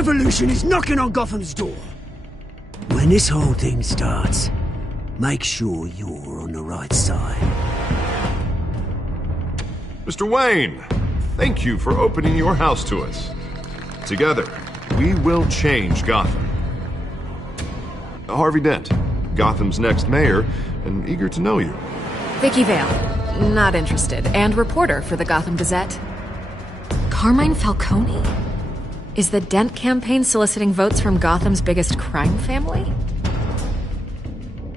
revolution is knocking on Gotham's door. When this whole thing starts, make sure you're on the right side. Mr. Wayne, thank you for opening your house to us. Together, we will change Gotham. Harvey Dent, Gotham's next mayor, and eager to know you. Vicky Vale, not interested, and reporter for the Gotham Gazette. Carmine Falcone? Is the Dent campaign soliciting votes from Gotham's biggest crime family?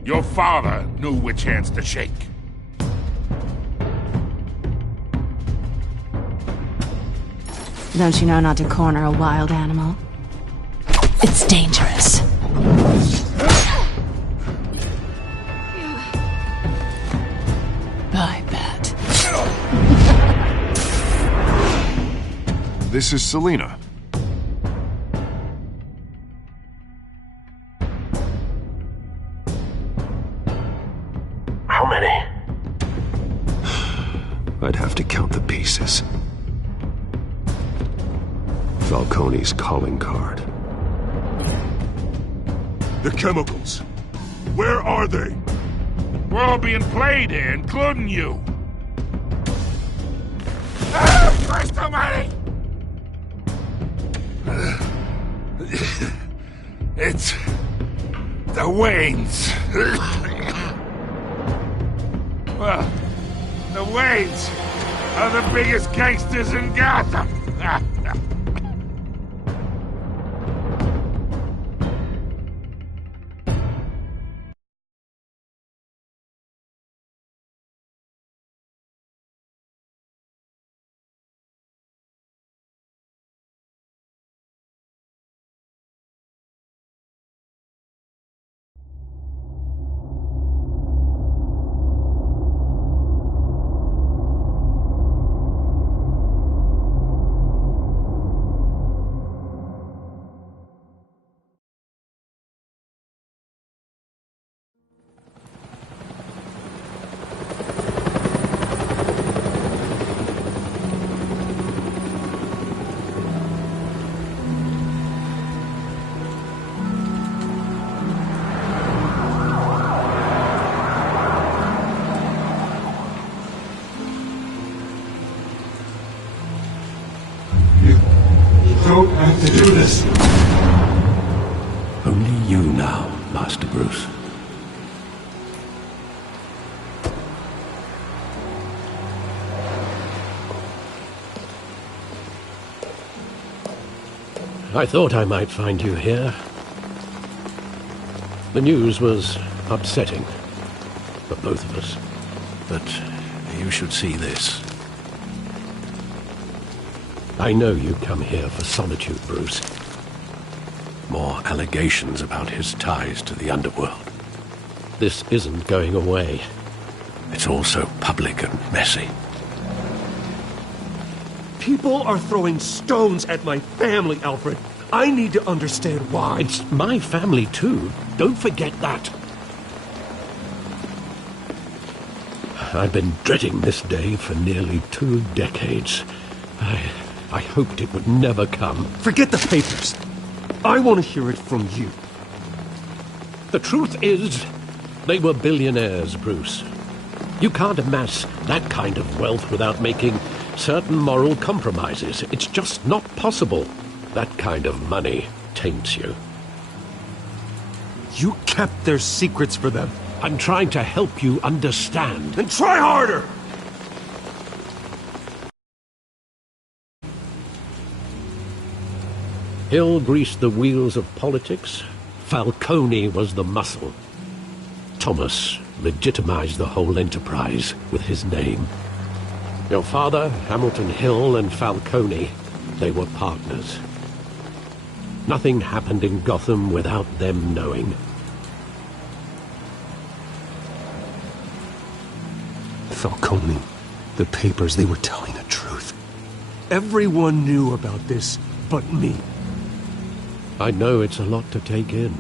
Your father knew which hands to shake. Don't you know not to corner a wild animal? It's dangerous. I bet. This is Selina. How many? I'd have to count the pieces. Falcone's calling card. The chemicals. Where are they? We're all being played here, including you. Ah, Christ almighty! It's the Waynes. Well, the Waynes are the biggest gangsters in Gotham. Don't have to do this. Only you now, Master Bruce. I thought I might find you here. The news was upsetting for both of us. But you should see this. I know you come here for solitude, Bruce. More allegations about his ties to the underworld. This isn't going away. It's also public and messy. People are throwing stones at my family, Alfred. I need to understand why. It's my family, too. Don't forget that. I've been dreading this day for nearly 2 decades. I hoped it would never come. Forget the papers. I want to hear it from you. The truth is, they were billionaires, Bruce. You can't amass that kind of wealth without making certain moral compromises. It's just not possible. That kind of money taints you. You kept their secrets for them. I'm trying to help you understand. Then try harder! Hill greased the wheels of politics. Falcone was the muscle. Thomas legitimized the whole enterprise with his name. Your father, Hamilton Hill, and Falcone, they were partners. Nothing happened in Gotham without them knowing. Falcone, the papers, they were telling the truth. Everyone knew about this but me. I know it's a lot to take in.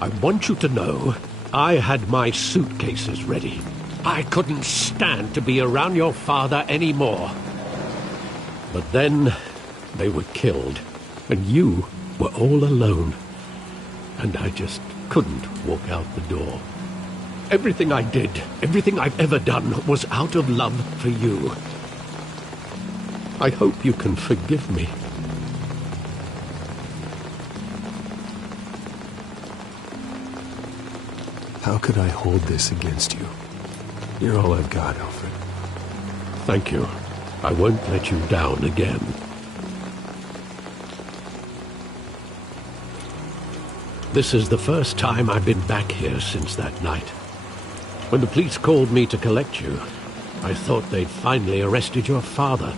I want you to know I had my suitcases ready. I couldn't stand to be around your father anymore. But then they were killed, and you were all alone, and I just couldn't walk out the door. Everything I did, everything I've ever done, was out of love for you. I hope you can forgive me. How could I hold this against you? You're all I've got, Alfred. Thank you. I won't let you down again. This is the first time I've been back here since that night. When the police called me to collect you, I thought they'd finally arrested your father.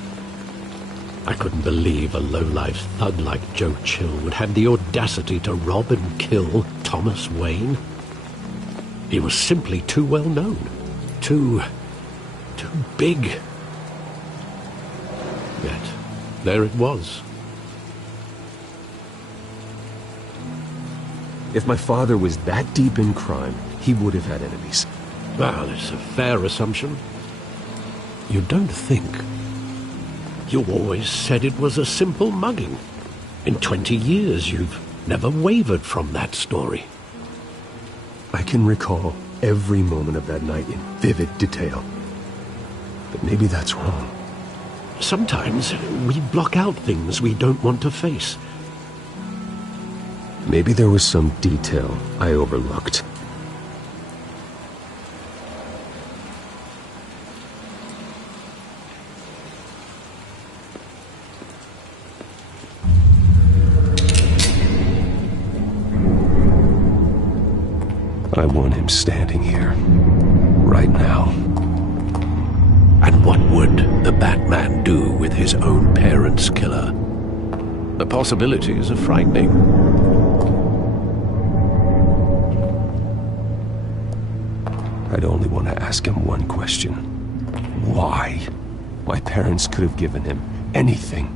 I couldn't believe a low-life thug like Joe Chill would have the audacity to rob and kill Thomas Wayne. He was simply too well known. Too big. Yet, there it was. If my father was that deep in crime, he would have had enemies. Well, it's a fair assumption. You don't think? You always said it was a simple mugging. In 20 years, you've never wavered from that story. I can recall every moment of that night in vivid detail. But maybe that's wrong. Sometimes we block out things we don't want to face. Maybe there was some detail I overlooked. I want him standing here, right now. And what would the Batman do with his own parents' killer? The possibilities are frightening. I'd only want to ask him one question. Why? My parents could have given him anything.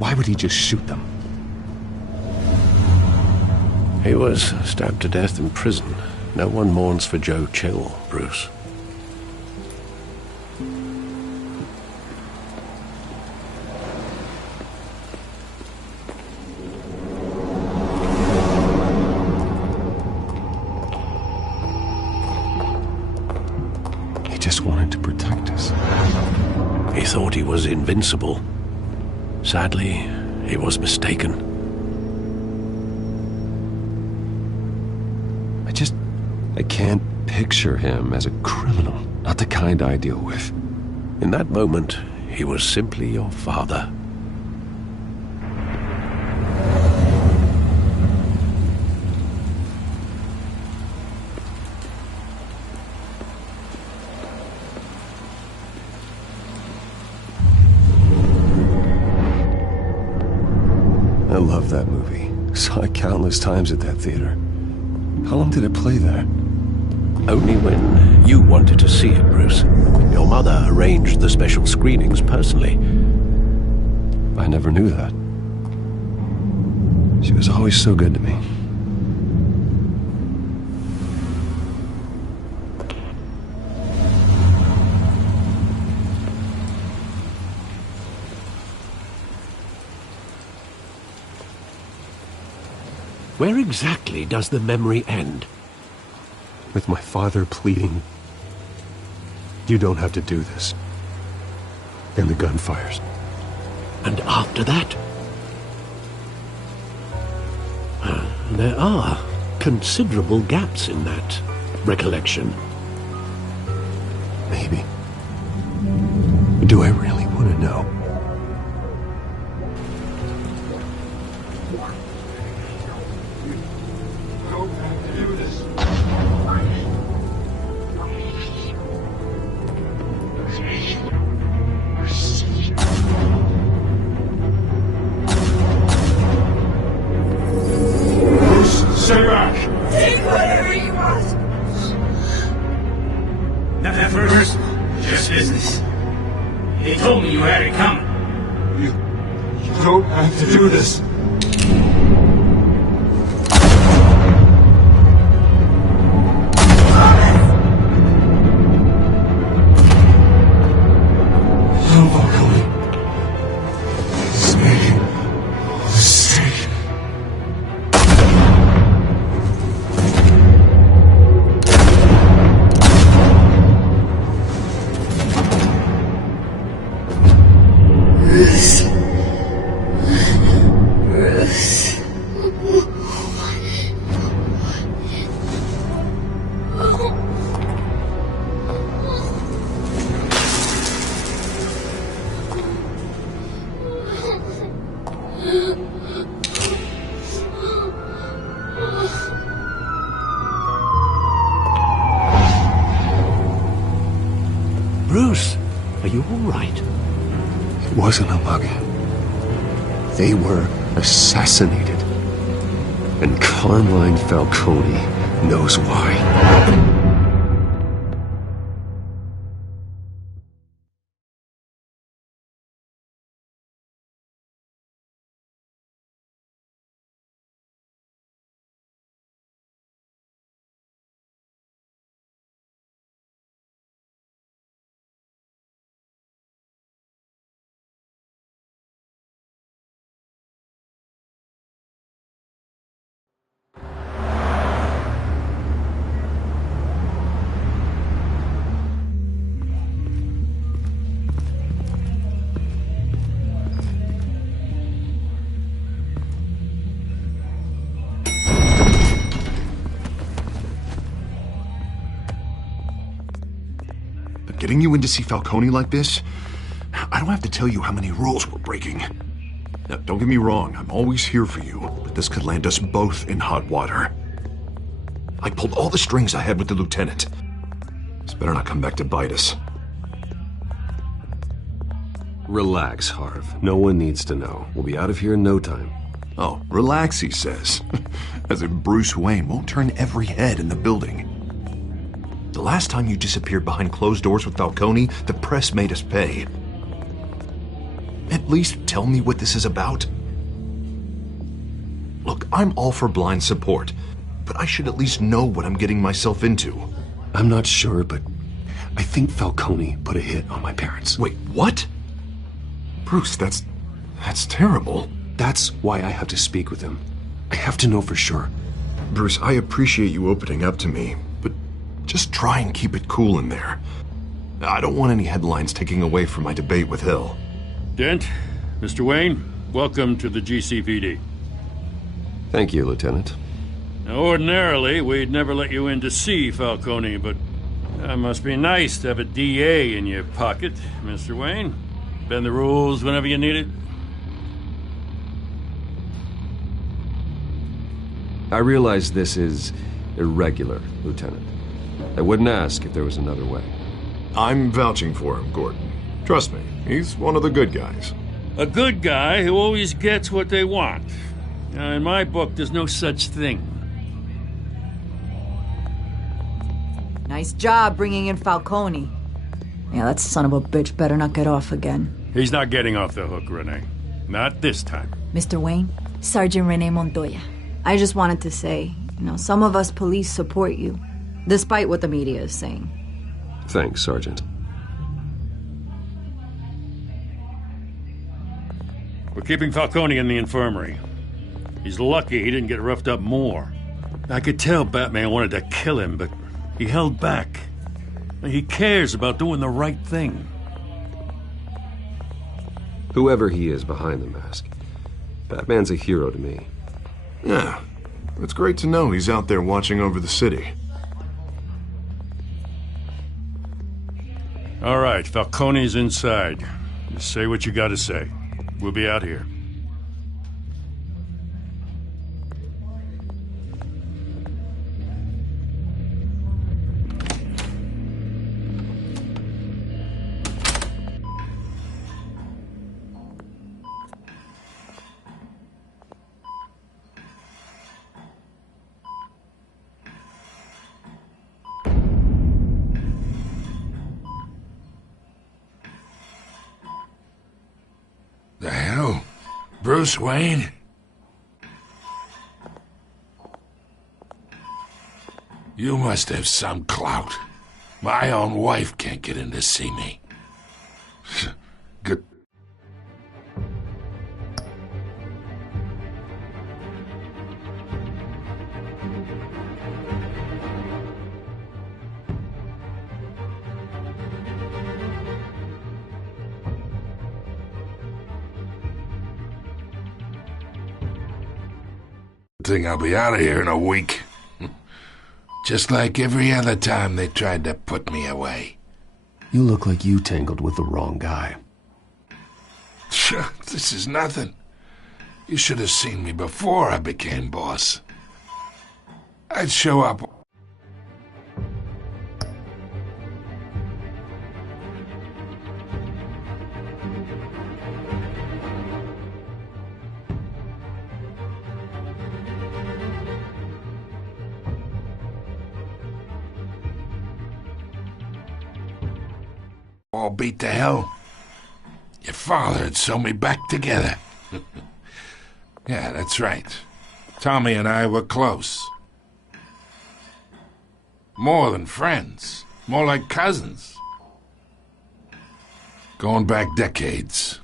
Why would he just shoot them? He was stabbed to death in prison. No one mourns for Joe Chill, Bruce. He just wanted to protect us. He thought he was invincible. Sadly, he was mistaken. I can't picture him as a criminal, not the kind I deal with. In that moment, he was simply your father. I love that movie. Saw it countless times at that theater. How long did it play there? Only when you wanted to see it, Bruce. Your mother arranged the special screenings personally. I never knew that. She was always so good to me. Where exactly does the memory end? With my father pleading, "You don't have to do this." And the gun fires. And after that? There are considerable gaps in that recollection. Maybe. Do I really want to know? Stay back! Take whatever you want! Nothing personal, just business. They told me you had it coming. You don't have to do this. Bruce, are you all right? It wasn't a mug. They were assassinated. And Carmine Falcone knows why. Getting you in to see Falcone like this? I don't have to tell you how many rules we're breaking. Now, don't get me wrong, I'm always here for you, but this could land us both in hot water. I pulled all the strings I had with the lieutenant. This better not come back to bite us. Relax, Harv. No one needs to know. We'll be out of here in no time. Oh, relax, he says. As if Bruce Wayne won't turn every head in the building. The last time you disappeared behind closed doors with Falcone, the press made us pay. At least tell me what this is about. Look, I'm all for blind support, but I should at least know what I'm getting myself into. I'm not sure, but I think Falcone put a hit on my parents. Wait, what? Bruce, that's terrible. That's why I have to speak with him. I have to know for sure. Bruce, I appreciate you opening up to me, but just try and keep it cool in there. I don't want any headlines taking away from my debate with Hill. Dent, Mr. Wayne, welcome to the GCPD. Thank you, Lieutenant. Now, ordinarily, we'd never let you in to see Falcone, but that must be nice to have a DA in your pocket, Mr. Wayne. Bend the rules whenever you need it. I realize this is irregular, Lieutenant. I wouldn't ask if there was another way. I'm vouching for him, Gordon. Trust me, he's one of the good guys. A good guy who always gets what they want. Now, in my book, there's no such thing. Nice job bringing in Falcone. Yeah, that son of a bitch better not get off again. He's not getting off the hook, Renee. Not this time. Mr. Wayne, Sergeant Renee Montoya. I just wanted to say, some of us police support you, despite what the media is saying. Thanks, Sergeant. We're keeping Falcone in the infirmary. He's lucky he didn't get roughed up more. I could tell Batman wanted to kill him, but he held back. He cares about doing the right thing. Whoever he is behind the mask, Batman's a hero to me. Yeah, it's great to know he's out there watching over the city. All right, Falcone's inside. Just say what you gotta say. We'll be out here. The hell? Bruce Wayne? You must have some clout. My own wife can't get in to see me. Good. Think I'll be out of here in a week. Just like every other time they tried to put me away. You look like you tangled with the wrong guy. This is nothing. You should have seen me before I became boss. I'd show up. all beat to hell, your father had sewn me back together. Yeah, that's right. Tommy and I were close. More than friends. More like cousins. Going back decades.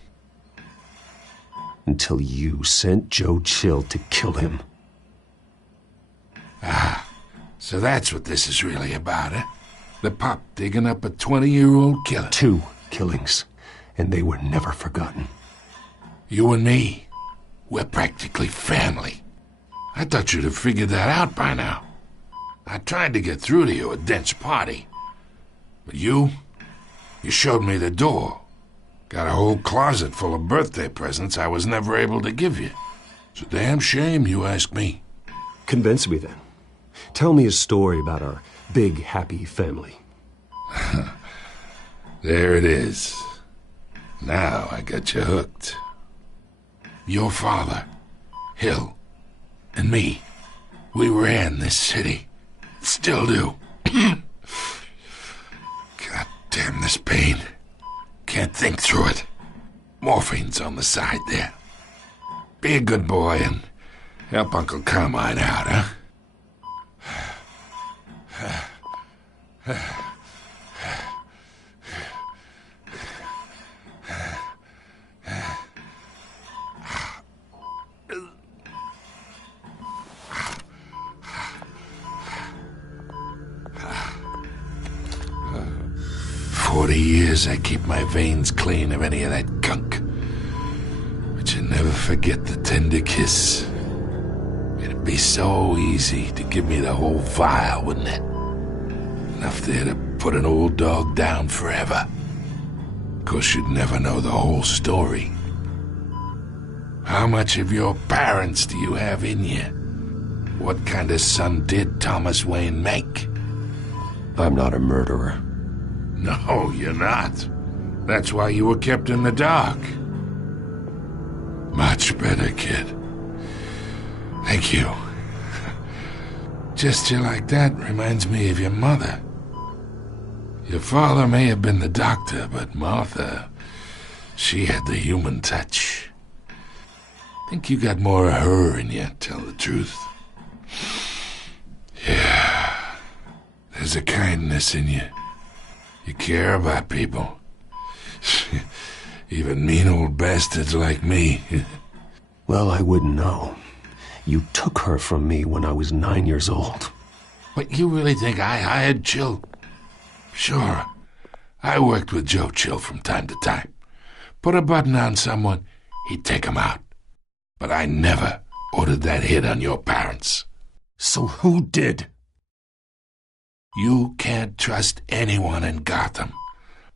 Until you sent Joe Chill to kill him. Ah, so that's what this is really about, eh? The pop digging up a 20-year-old killer. 2 killings, and they were never forgotten. You and me, we're practically family. I thought you'd have figured that out by now. I tried to get through to you at Dent's party. But you showed me the door. Got a whole closet full of birthday presents I was never able to give you. It's a damn shame you asked me. Convince me then. Tell me a story about our big, happy family. There it is. Now I got you hooked. Your father, Hill, and me, we ran this city. Still do. God damn this pain. Can't think through it. Morphine's on the side there. Be a good boy and help Uncle Carmine out, huh? 40 years I keep my veins clean of any of that gunk. But you never forget the tender kiss. It'd be so easy to give me the whole vial, wouldn't it? Enough there to put an old dog down forever. Of course, you'd never know the whole story. How much of your parents do you have in you? What kind of son did Thomas Wayne make? I'm not a murderer. No, you're not. That's why you were kept in the dark. Much better, kid. Thank you. Gesture like that reminds me of your mother. Your father may have been the doctor, but Martha, she had the human touch. Think you got more of her in you, tell the truth. Yeah, there's a kindness in you. You care about people. Even mean old bastards like me. Well, I wouldn't know. You took her from me when I was 9 years old. What, you really think I hired Chill? Sure. I worked with Joe Chill from time to time. Put a button on someone, he'd take him out. But I never ordered that hit on your parents. So who did? You can't trust anyone in Gotham.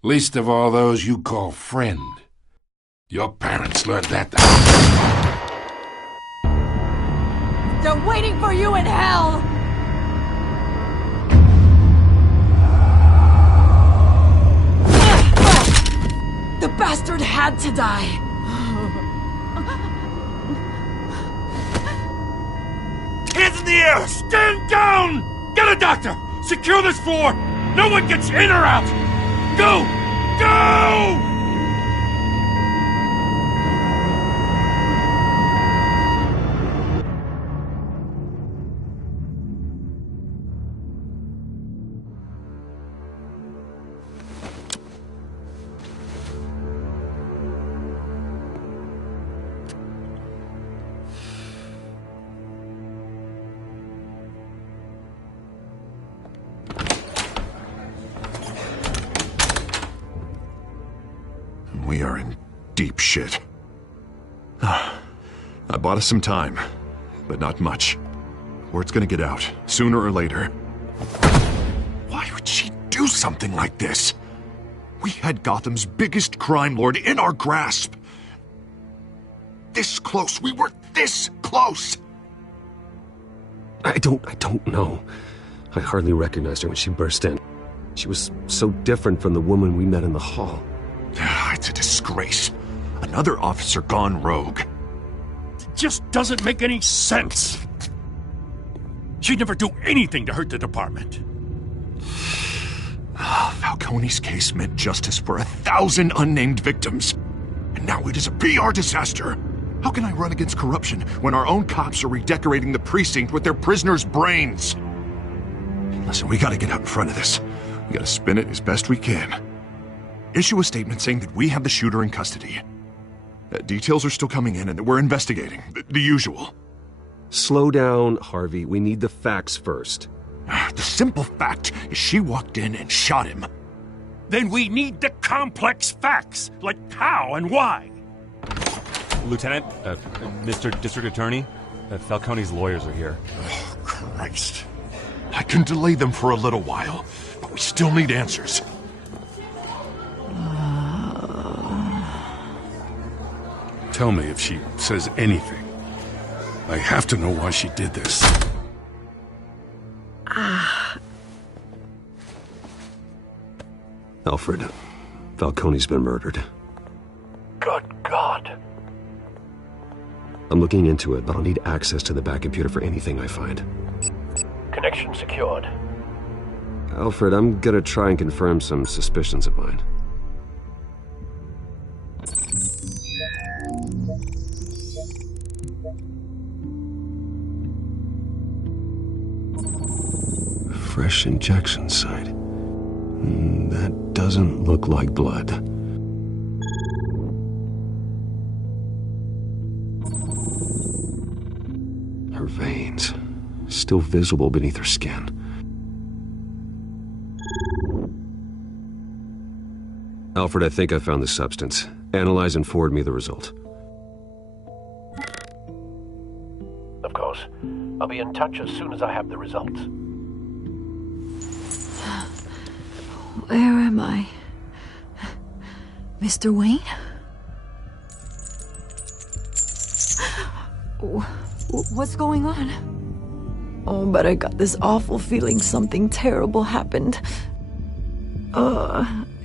Least of all those you call friend. Your parents learned that. They're waiting for you in hell! The bastard had to die! Hands in the air! Stand down! Get a doctor! Secure this floor! No one gets in or out! Go! Go! We are in deep shit. I bought us some time, but not much. Word's gonna get out, sooner or later. Why would she do something like this? We had Gotham's biggest crime lord in our grasp. This close, we were this close! I don't know. I hardly recognized her when she burst in. She was so different from the woman we met in the hall. It's a disgrace. Another officer gone rogue. It just doesn't make any sense. She'd never do anything to hurt the department. Falcone's case meant justice for 1,000 unnamed victims. And now it is a PR disaster. How can I run against corruption when our own cops are redecorating the precinct with their prisoners' brains? Listen, we gotta get out in front of this. We gotta spin it as best we can. Issue a statement saying that we have the shooter in custody. Details are still coming in and that we're investigating. The usual. Slow down, Harvey. We need the facts first. The simple fact is she walked in and shot him. Then we need the complex facts, like how and why. Lieutenant, Mr. District Attorney, Falcone's lawyers are here. Oh, Christ. I can delay them for a little while, but we still need answers. Tell me if she says anything. I have to know why she did this. Alfred, Falcone's been murdered. Good God. I'm looking into it, but I'll need access to the back computer for anything I find. Connection secured. Alfred, I'm gonna try and confirm some suspicions of mine. Fresh injection site. That doesn't look like blood. Her veins, still visible beneath her skin. Alfred, I think I found the substance. Analyze and forward me the result. Of course. I'll be in touch as soon as I have the results. Where am I? Mr. Wayne? What's going on? Oh, but I got this awful feeling something terrible happened.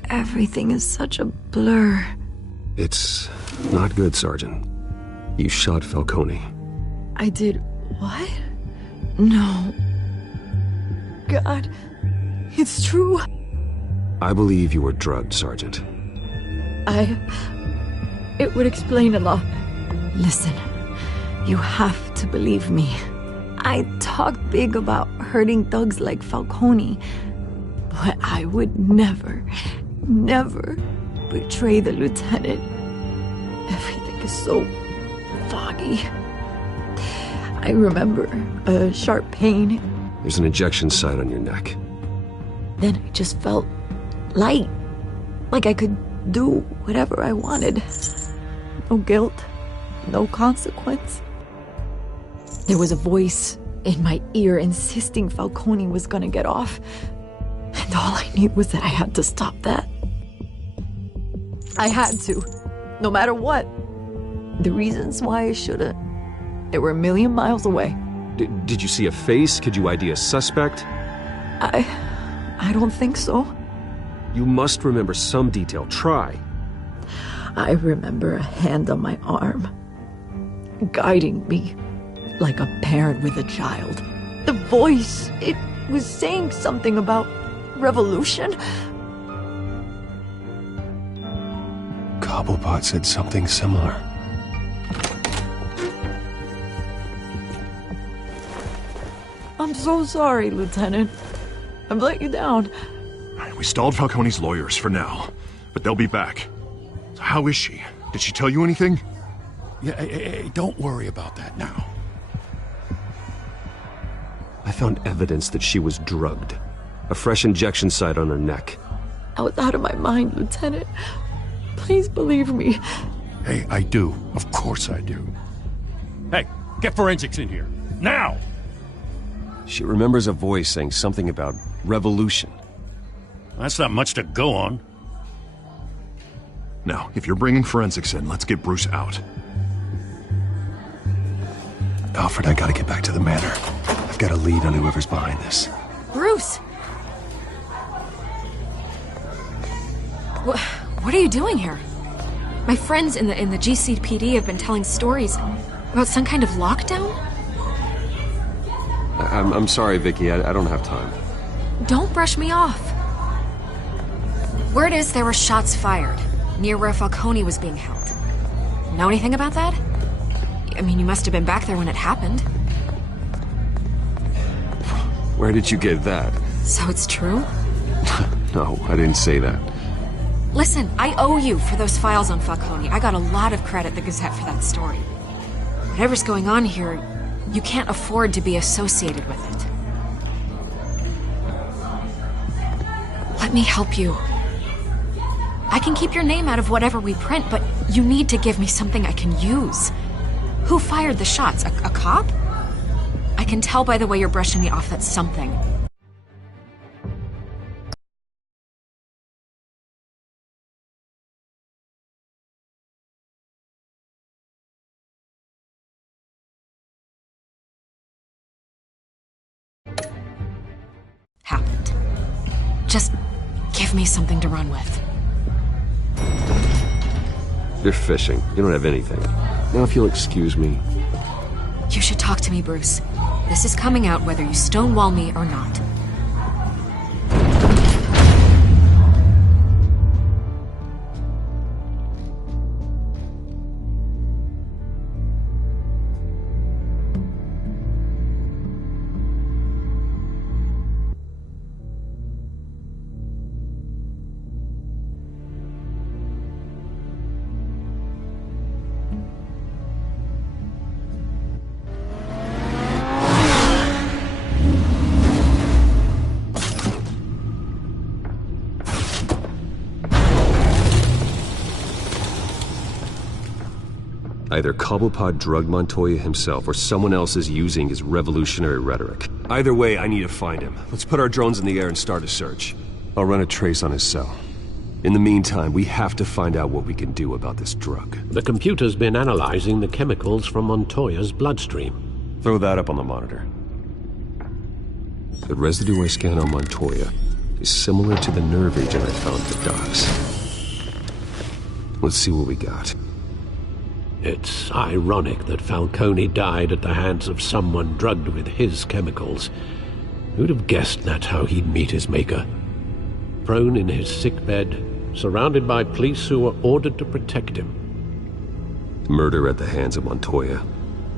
Everything is such a blur. It's not good, Sergeant. You shot Falcone. I did what? No. God, it's true. I believe you were drugged, Sergeant. It would explain a lot. Listen, you have to believe me. I talk big about hurting thugs like Falcone, but I would never betray the lieutenant. Everything is so foggy. I remember a sharp pain. There's an injection site on your neck. Then I just felt light, like I could do whatever I wanted. No guilt, no consequence. There was a voice in my ear insisting Falcone was gonna get off, and all I knew was that I had to stop that. I had to, no matter what. The reasons why I should've, they were a million miles away. Did you see a face? Could you ID a suspect? I don't think so. You must remember some detail. Try. I remember a hand on my arm, guiding me like a parent with a child. The voice, it was saying something about revolution. Cobblepot said something similar. I'm so sorry, Lieutenant. I've let you down. We stalled Falcone's lawyers for now, but they'll be back. So how is she? Did she tell you anything? Yeah, hey, don't worry about that now. I found evidence that she was drugged. A fresh injection site on her neck. I was out of my mind, Lieutenant. Please believe me. Hey, I do. Of course I do. Hey, get forensics in here. Now! She remembers a voice saying something about revolution. That's not much to go on. Now, if you're bringing forensics in, let's get Bruce out. Alfred, I gotta get back to the manor. I've got a lead on whoever's behind this. Bruce! What are you doing here? My friends in the GCPD have been telling stories about some kind of lockdown? I'm sorry, Vicky. I don't have time. Don't brush me off. Word is there were shots fired near where Falcone was being held. Know anything about that? I mean, you must have been back there when it happened. Where did you get that? So it's true? No, I didn't say that. Listen, I owe you for those files on Falcone. I got a lot of credit at the Gazette for that story. Whatever's going on here, you can't afford to be associated with it. Let me help you. I can keep your name out of whatever we print, but you need to give me something I can use. Who fired the shots? A cop? I can tell by the way you're brushing me off that's something. Happened. Just give me something to run with. You're fishing. You don't have anything. Now if you'll excuse me. You should talk to me, Bruce. This is coming out whether you stonewall me or not. Either Cobblepot drugged Montoya himself, or someone else is using his revolutionary rhetoric. Either way, I need to find him. Let's put our drones in the air and start a search. I'll run a trace on his cell. In the meantime, we have to find out what we can do about this drug. The computer's been analyzing the chemicals from Montoya's bloodstream. Throw that up on the monitor. The residue I scan on Montoya is similar to the nerve agent I found at the docks. Let's see what we got. It's ironic that Falcone died at the hands of someone drugged with his chemicals. Who'd have guessed that's how he'd meet his maker? Prone in his sickbed, surrounded by police who were ordered to protect him. Murder at the hands of Montoya.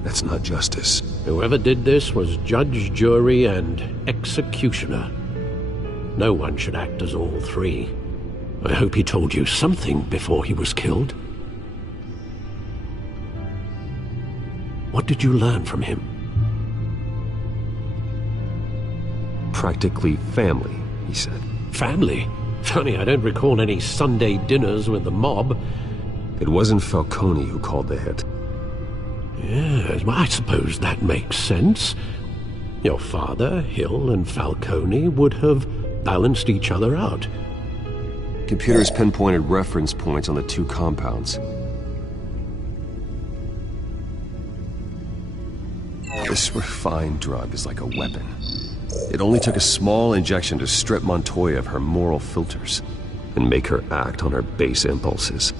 That's not justice. Whoever did this was judge, jury, and executioner. No one should act as all three. I hope he told you something before he was killed. What did you learn from him? Practically family, he said. Family? Funny, I don't recall any Sunday dinners with the mob. It wasn't Falcone who called the hit. Yes, well, I suppose that makes sense. Your father, Hill, and Falcone would have balanced each other out. Computers pinpointed reference points on the two compounds. This refined drug is like a weapon. It only took a small injection to strip Montoya of her moral filters and make her act on her base impulses.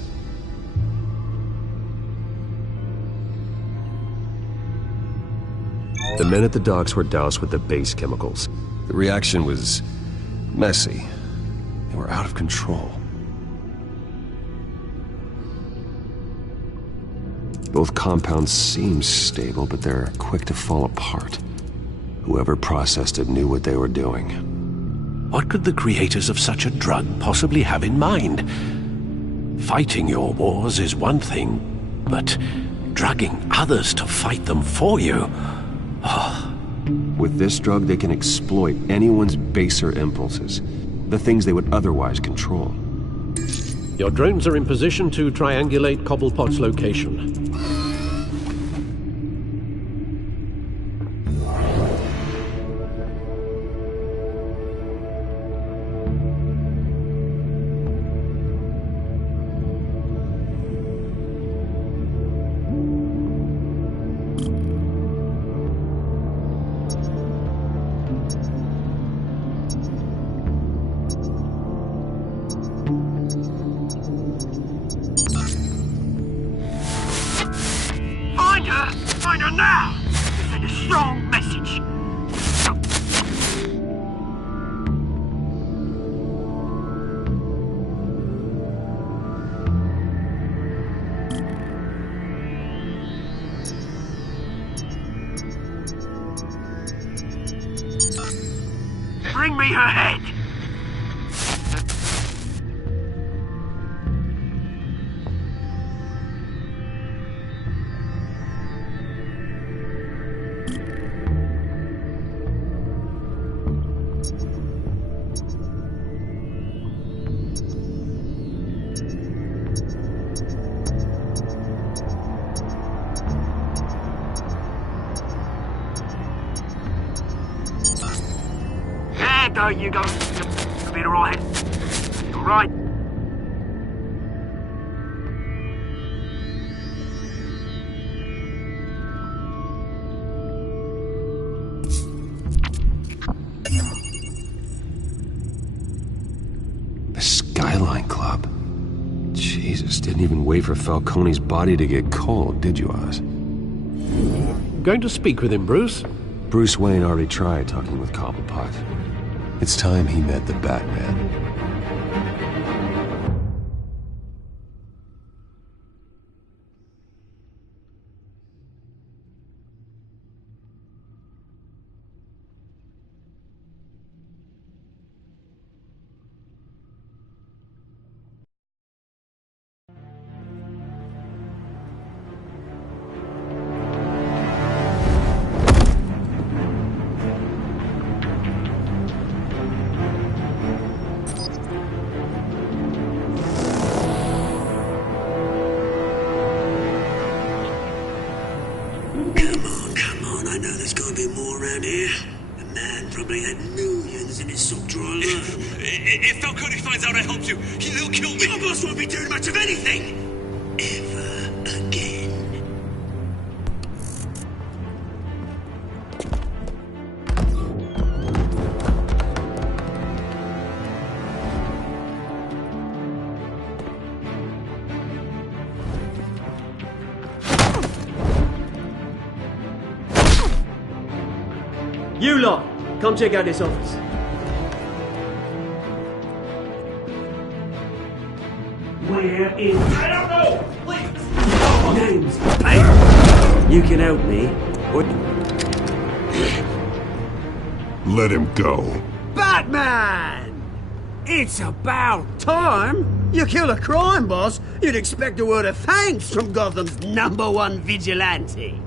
The men at the docks were doused with the base chemicals. The reaction was messy. They were out of control. Both compounds seem stable, but they're quick to fall apart. Whoever processed it knew what they were doing. What could the creators of such a drug possibly have in mind? Fighting your wars is one thing, but drugging others to fight them for you? Oh. With this drug, they can exploit anyone's baser impulses, the things they would otherwise control. Your drones are in position to triangulate Cobblepot's location. Find her now! Send a strong message. me her head! There you go. You'll be alright. Alright. The Skyline Club. Jesus, didn't even wait for Falcone's body to get cold, did you, Oz? Going to speak with him, Bruce? Bruce Wayne already tried talking with Cobblepot. It's time he met the Batman. If Falcone finds out I helped you, he'll kill me. Your boss won't be doing much of anything. Ever again. You lot, come check out this office. Where is... I don't know! Please! Names. Hey! You can help me. What? Let him go. Batman! It's about time. You kill a crime boss, you'd expect a word of thanks from Gotham's #1 vigilante.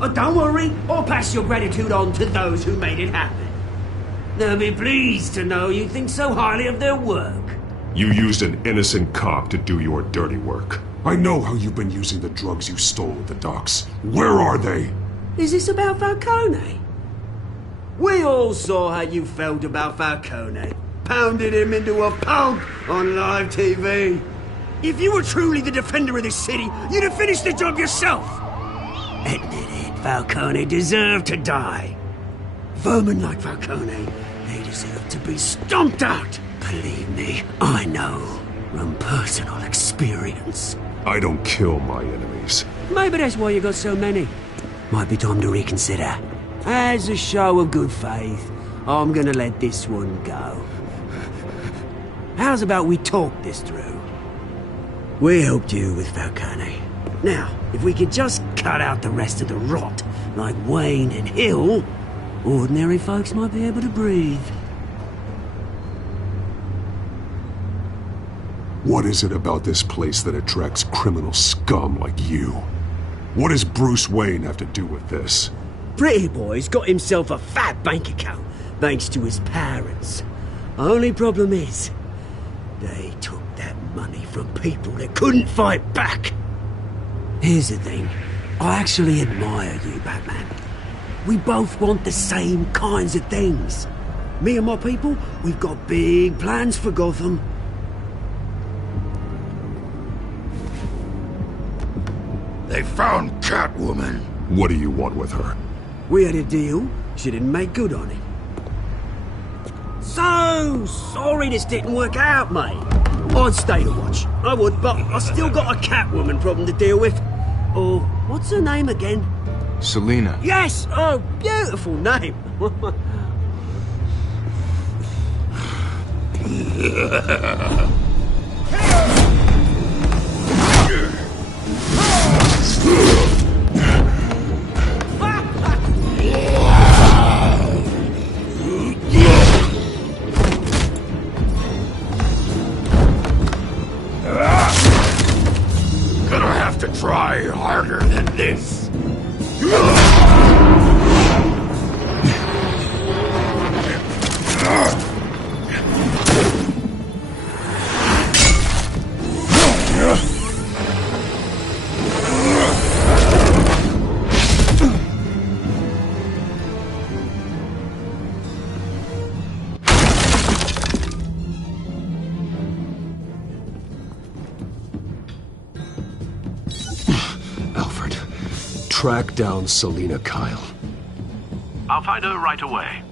Oh, don't worry, I'll pass your gratitude on to those who made it happen. They'll be pleased to know you think so highly of their work. You used an innocent cop to do your dirty work. I know how you've been using the drugs you stole at the docks. Where are they? Is this about Falcone? We all saw how you felt about Falcone. Pounded him into a pulp on live TV. If you were truly the defender of this city, you'd have finished the job yourself. Admit it, Falcone deserved to die. Vermin like Falcone, they deserve to be stomped out. Believe me, I know from personal experience. I don't kill my enemies. Maybe that's why you got so many. Might be time to reconsider. As a show of good faith, I'm gonna let this one go. How's about we talk this through? We helped you with Falcone. Now, if we could just cut out the rest of the rot, like Wayne and Hill, ordinary folks might be able to breathe. What is it about this place that attracts criminal scum like you? What does Bruce Wayne have to do with this? Pretty Boy's got himself a fat bank account, thanks to his parents. Only problem is, they took that money from people that couldn't fight back. Here's the thing, I actually admire you, Batman. We both want the same kinds of things. Me and my people, we've got big plans for Gotham. They found Catwoman. What do you want with her? We had a deal. She didn't make good on it. So sorry this didn't work out, mate. I'd stay to watch. I would, but I still got a Catwoman problem to deal with. Oh, what's her name again? Selina. Yes! Oh, beautiful name. Try harder than this. Track down Selina Kyle. I'll find her right away.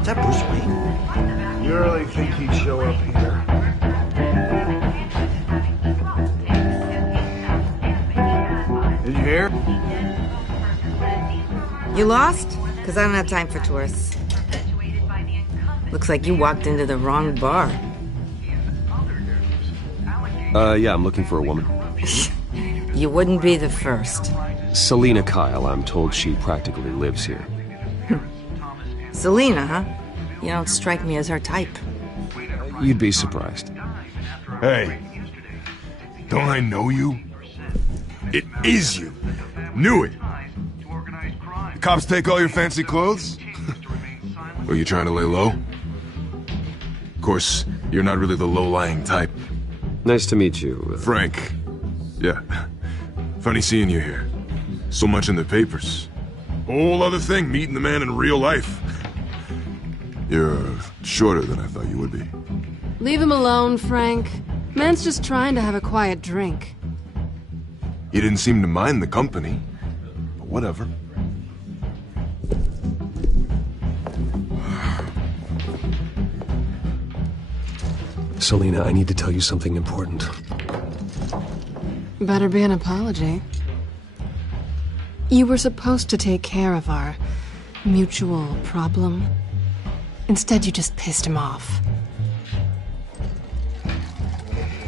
Is that Bruce Wayne? You really think he'd show up here? Did you hear? You lost? Because I don't have time for tourists. Looks like you walked into the wrong bar. Yeah, I'm looking for a woman. You wouldn't be the first. Selina Kyle, I'm told she practically lives here. Selina, huh? You don't strike me as her type. You'd be surprised. Hey, don't I know you? It is you. Knew it. The cops take all your fancy clothes? Are you trying to lay low? Of course, you're not really the low-lying type. Nice to meet you. Frank. Yeah. Funny seeing you here. So much in the papers. Whole other thing, meeting the man in real life. You're shorter than I thought you would be. Leave him alone, Frank. Man's just trying to have a quiet drink. You didn't seem to mind the company. But whatever. Selina, I need to tell you something important. Better be an apology. You were supposed to take care of our mutual problem. Instead, you just pissed him off.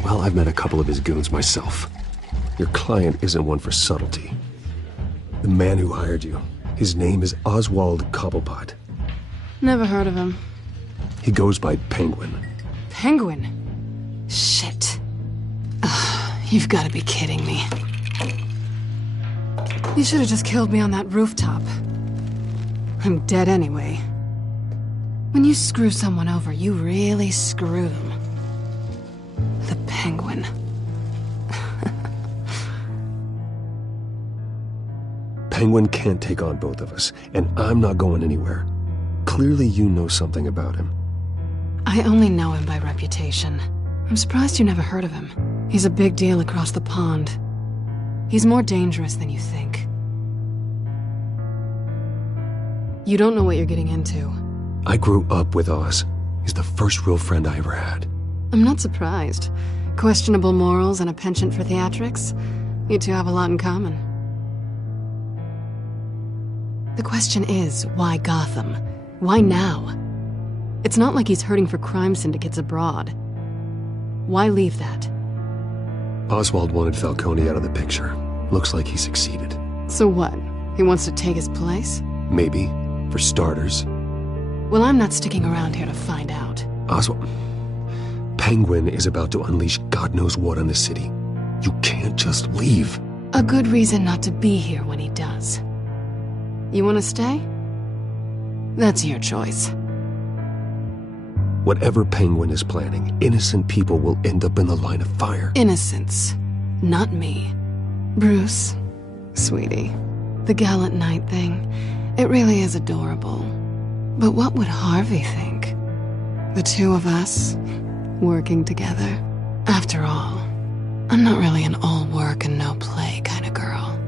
Well, I've met a couple of his goons myself. Your client isn't one for subtlety. The man who hired you, his name is Oswald Cobblepot. Never heard of him. He goes by Penguin. Penguin? Shit. Ugh, you've got to be kidding me. You should have just killed me on that rooftop. I'm dead anyway. When you screw someone over, you really screw them. The Penguin. Penguin can't take on both of us, and I'm not going anywhere. Clearly you know something about him. I only know him by reputation. I'm surprised you never heard of him. He's a big deal across the pond. He's more dangerous than you think. You don't know what you're getting into. I grew up with Oz. He's the first real friend I ever had. I'm not surprised. Questionable morals and a penchant for theatrics. You two have a lot in common. The question is, why Gotham? Why now? It's not like he's hurting for crime syndicates abroad. Why leave that? Oswald wanted Falcone out of the picture. Looks like he succeeded. So what? He wants to take his place? Maybe. For starters. Well, I'm not sticking around here to find out. Oswald, Penguin is about to unleash God knows what on the city. You can't just leave. A good reason not to be here when he does. You want to stay? That's your choice. Whatever Penguin is planning, innocent people will end up in the line of fire. Innocence. Not me. Bruce, sweetie, the gallant knight thing, it really is adorable. But what would Harvey think? The two of us, working together. After all, I'm not really an all work and no play kind of girl.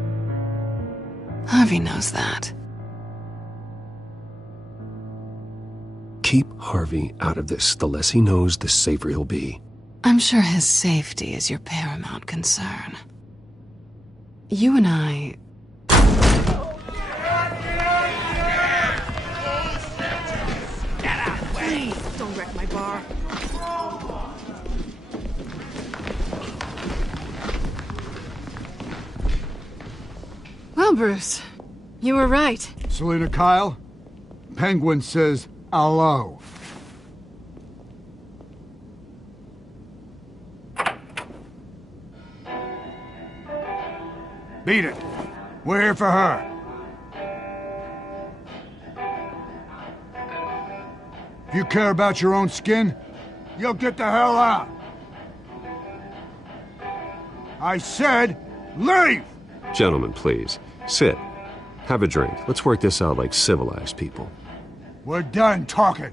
Harvey knows that. Keep Harvey out of this. The less he knows, the safer he'll be. I'm sure his safety is your paramount concern. You and I... Get out of the way! Don't wreck my bar. Well, Bruce, you were right. Selina Kyle, Penguin says hello. Beat it. We're here for her. If you care about your own skin, you'll get the hell out. I said, leave! Gentlemen, please. Sit. Have a drink. Let's work this out like civilized people. We're done talking.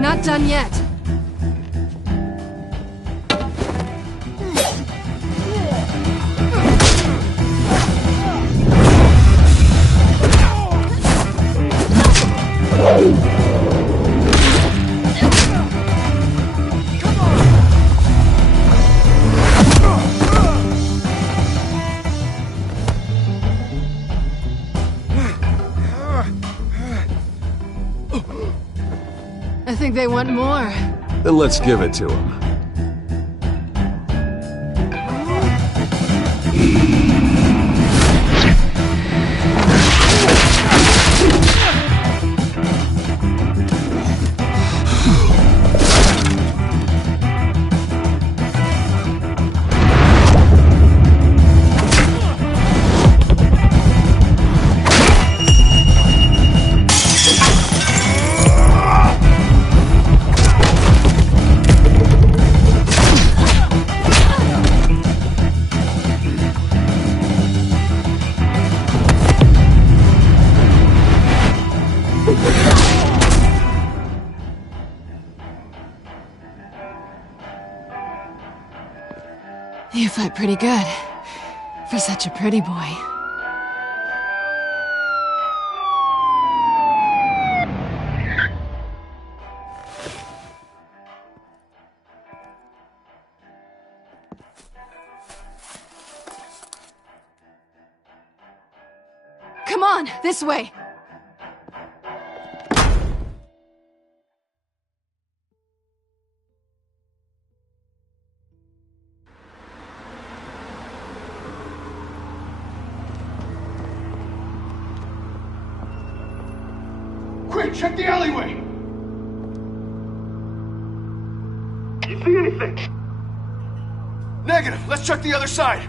Not done yet. I think they want more. Then let's give it to him. You fight pretty good. For such a pretty boy. Come on, this way! Quick, check the alleyway! You see anything? Negative. Let's check the other side.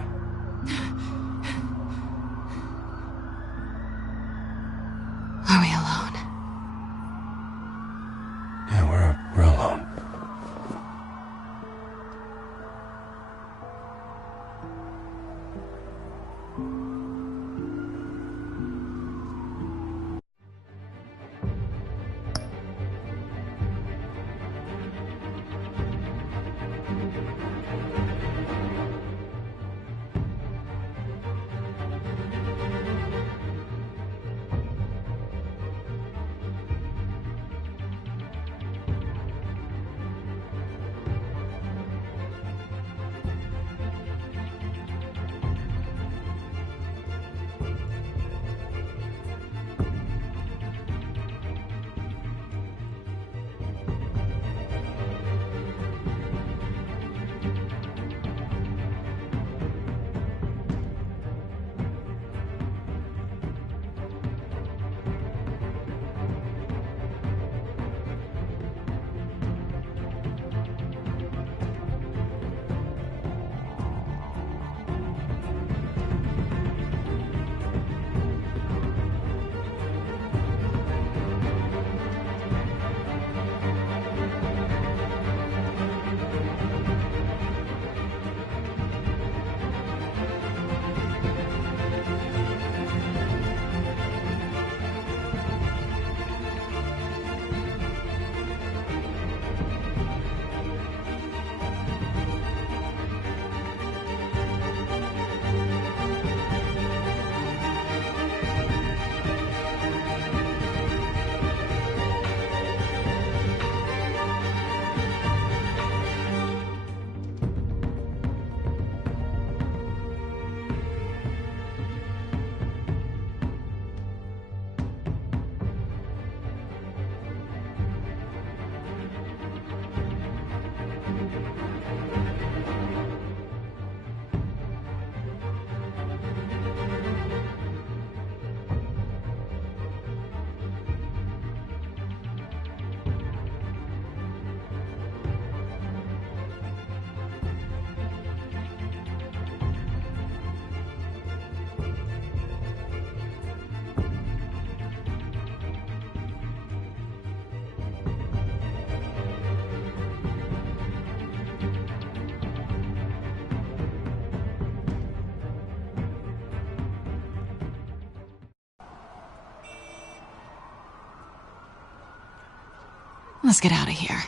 Let's get out of here.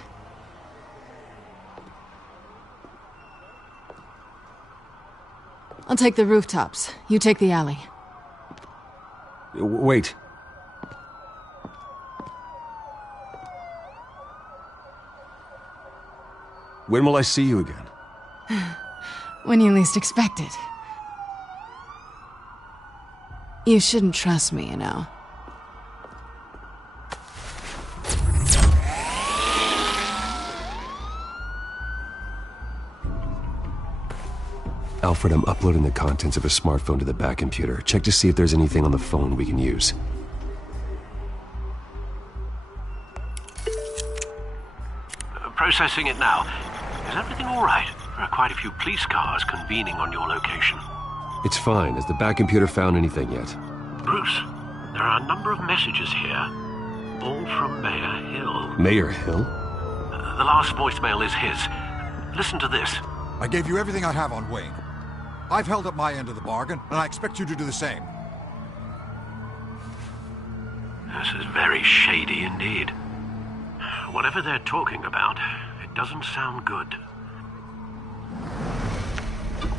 I'll take the rooftops. You take the alley. Wait. When will I see you again? When you least expect it. You shouldn't trust me, you know. Alfred, I'm uploading the contents of a smartphone to the back computer. Check to see if there's anything on the phone we can use. Processing it now. Is everything all right? There are quite a few police cars convening on your location. It's fine. Has the back computer found anything yet? Bruce, there are a number of messages here, all from Mayor Hill. Mayor Hill? The last voicemail is his. Listen to this. I gave you everything I have on Wayne. I've held up my end of the bargain, and I expect you to do the same. This is very shady indeed. Whatever they're talking about, it doesn't sound good.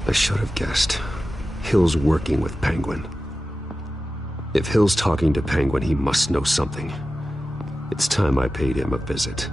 I should have guessed. Hill's working with Penguin. If Hill's talking to Penguin, he must know something. It's time I paid him a visit.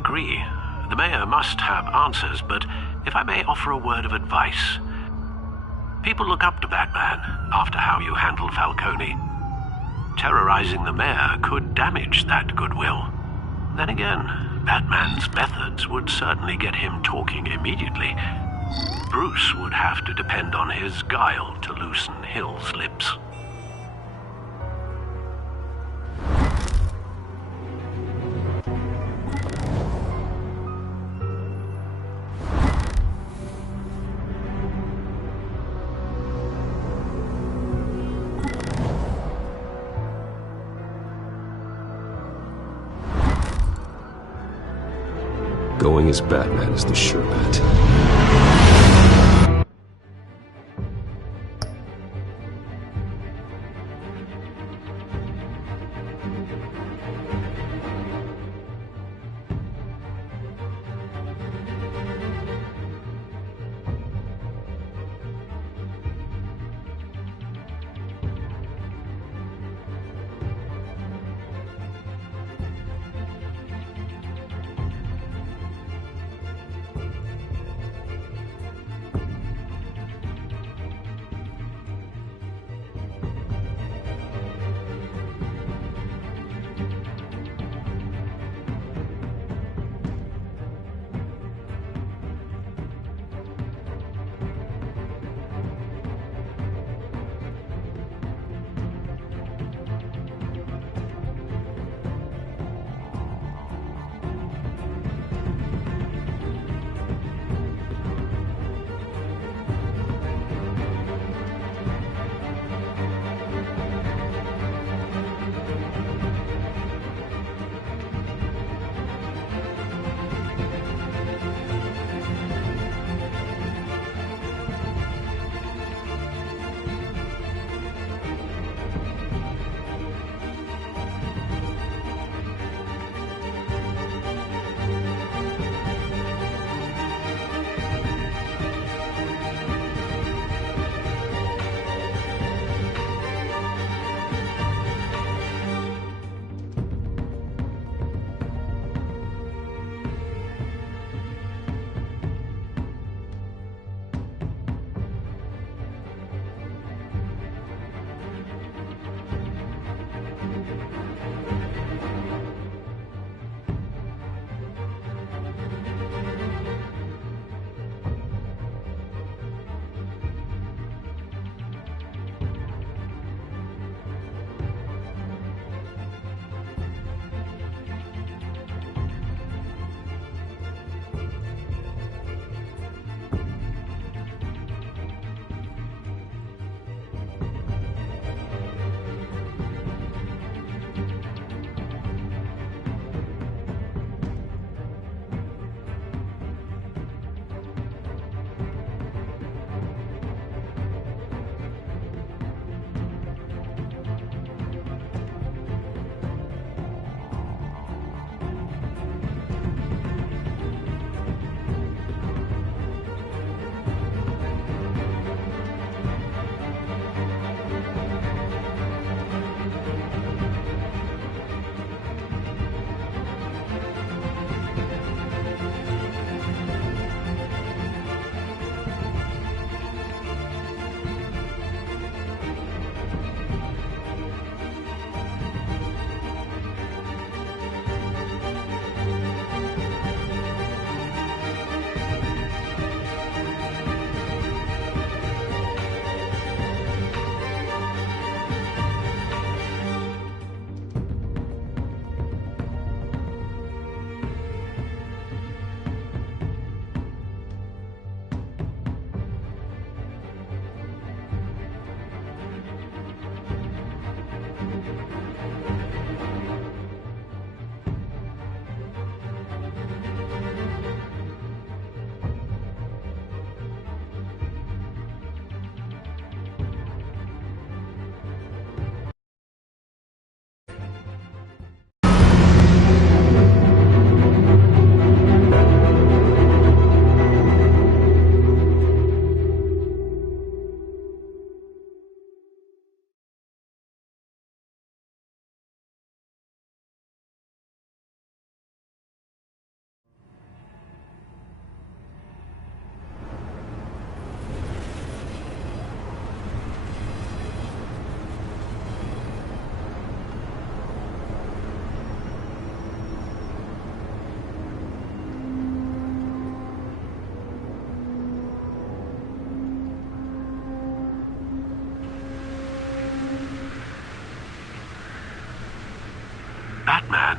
agree. The mayor must have answers, but if I may offer a word of advice. People look up to Batman after how you handled Falcone. Terrorizing the mayor could damage that goodwill. Then again, Batman's methods would certainly get him talking immediately. Bruce would have to depend on his guile to loosen Hill's lips. Going as Batman is the sure bet.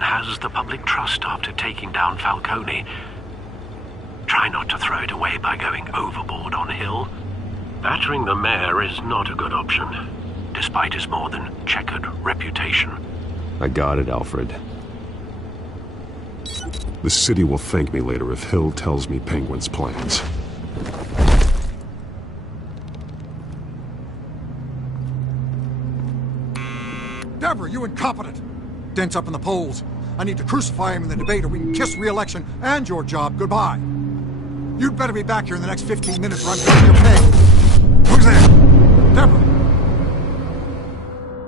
has the public trust after taking down Falcone. Try not to throw it away by going overboard on Hill. Battering the mayor is not a good option, despite his more than checkered reputation. I got it, Alfred. The city will thank me later if Hill tells me Penguin's plans. Deborah, you incompetent! Dent's up in the polls. I need to crucify him in the debate or we can kiss re-election and your job goodbye. You'd better be back here in the next 15 minutes or I'm cutting your pay. Who's there? Deborah!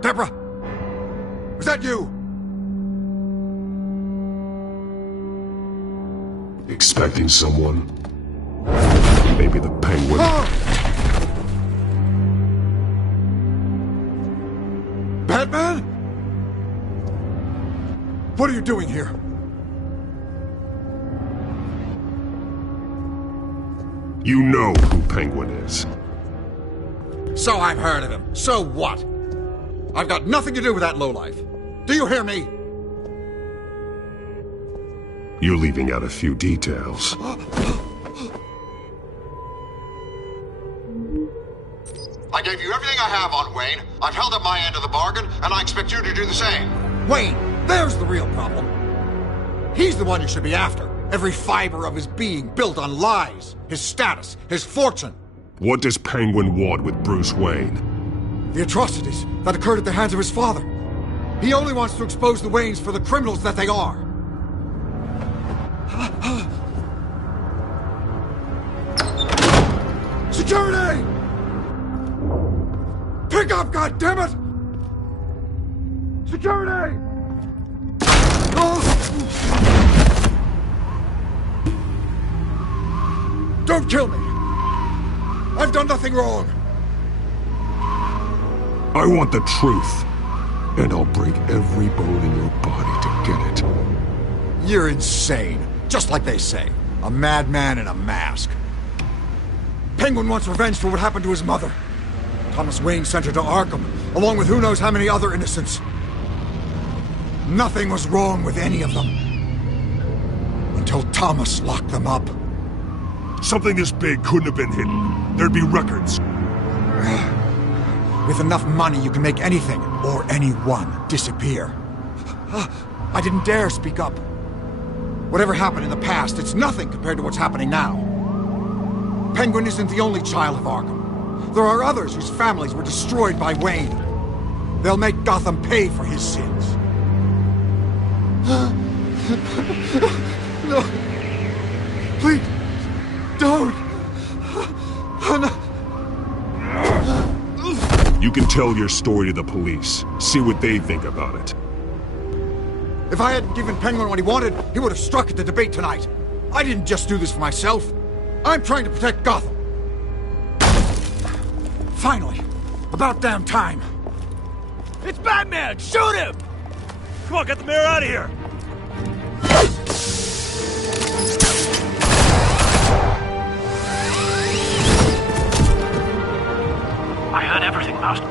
Deborah! Was that you? Expecting someone? Maybe the Penguin? Batman? What are you doing here? You know who Penguin is. So I've heard of him. So what? I've got nothing to do with that lowlife. Do you hear me? You're leaving out a few details. I gave you everything I have on Wayne. I've held up my end of the bargain, and I expect you to do the same. Wayne, there's the real problem. He's the one you should be after. Every fiber of his being built on lies. His status, his fortune. What does Penguin want with Bruce Wayne? The atrocities that occurred at the hands of his father. He only wants to expose the Waynes for the criminals that they are. Security! Pick up, goddammit! Security! Don't kill me! I've done nothing wrong! I want the truth, and I'll break every bone in your body to get it. You're insane, just like they say. A madman in a mask. Penguin wants revenge for what happened to his mother. Thomas Wayne sent her to Arkham, along with who knows how many other innocents. Nothing was wrong with any of them. Until Thomas locked them up. Something this big couldn't have been hidden. There'd be records. With enough money, you can make anything, or anyone, disappear. I didn't dare speak up. Whatever happened in the past, it's nothing compared to what's happening now. Penguin isn't the only child of Arkham. There are others whose families were destroyed by Wayne. They'll make Gotham pay for his sins. No. Please, don't. You can tell your story to the police. See what they think about it. If I hadn't given Penguin what he wanted, he would have struck at the debate tonight. I didn't just do this for myself. I'm trying to protect Gotham. Finally. About damn time. It's Batman! Shoot him! Come on, get the mayor out of here! I heard everything, Master.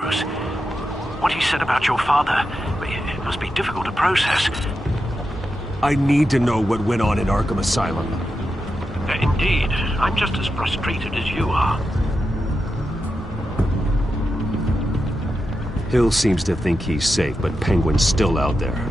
Bruce. What he said about your father, it must be difficult to process. I need to know what went on in Arkham Asylum. Indeed. I'm just as frustrated as you are. Hill seems to think he's safe, but Penguin's still out there.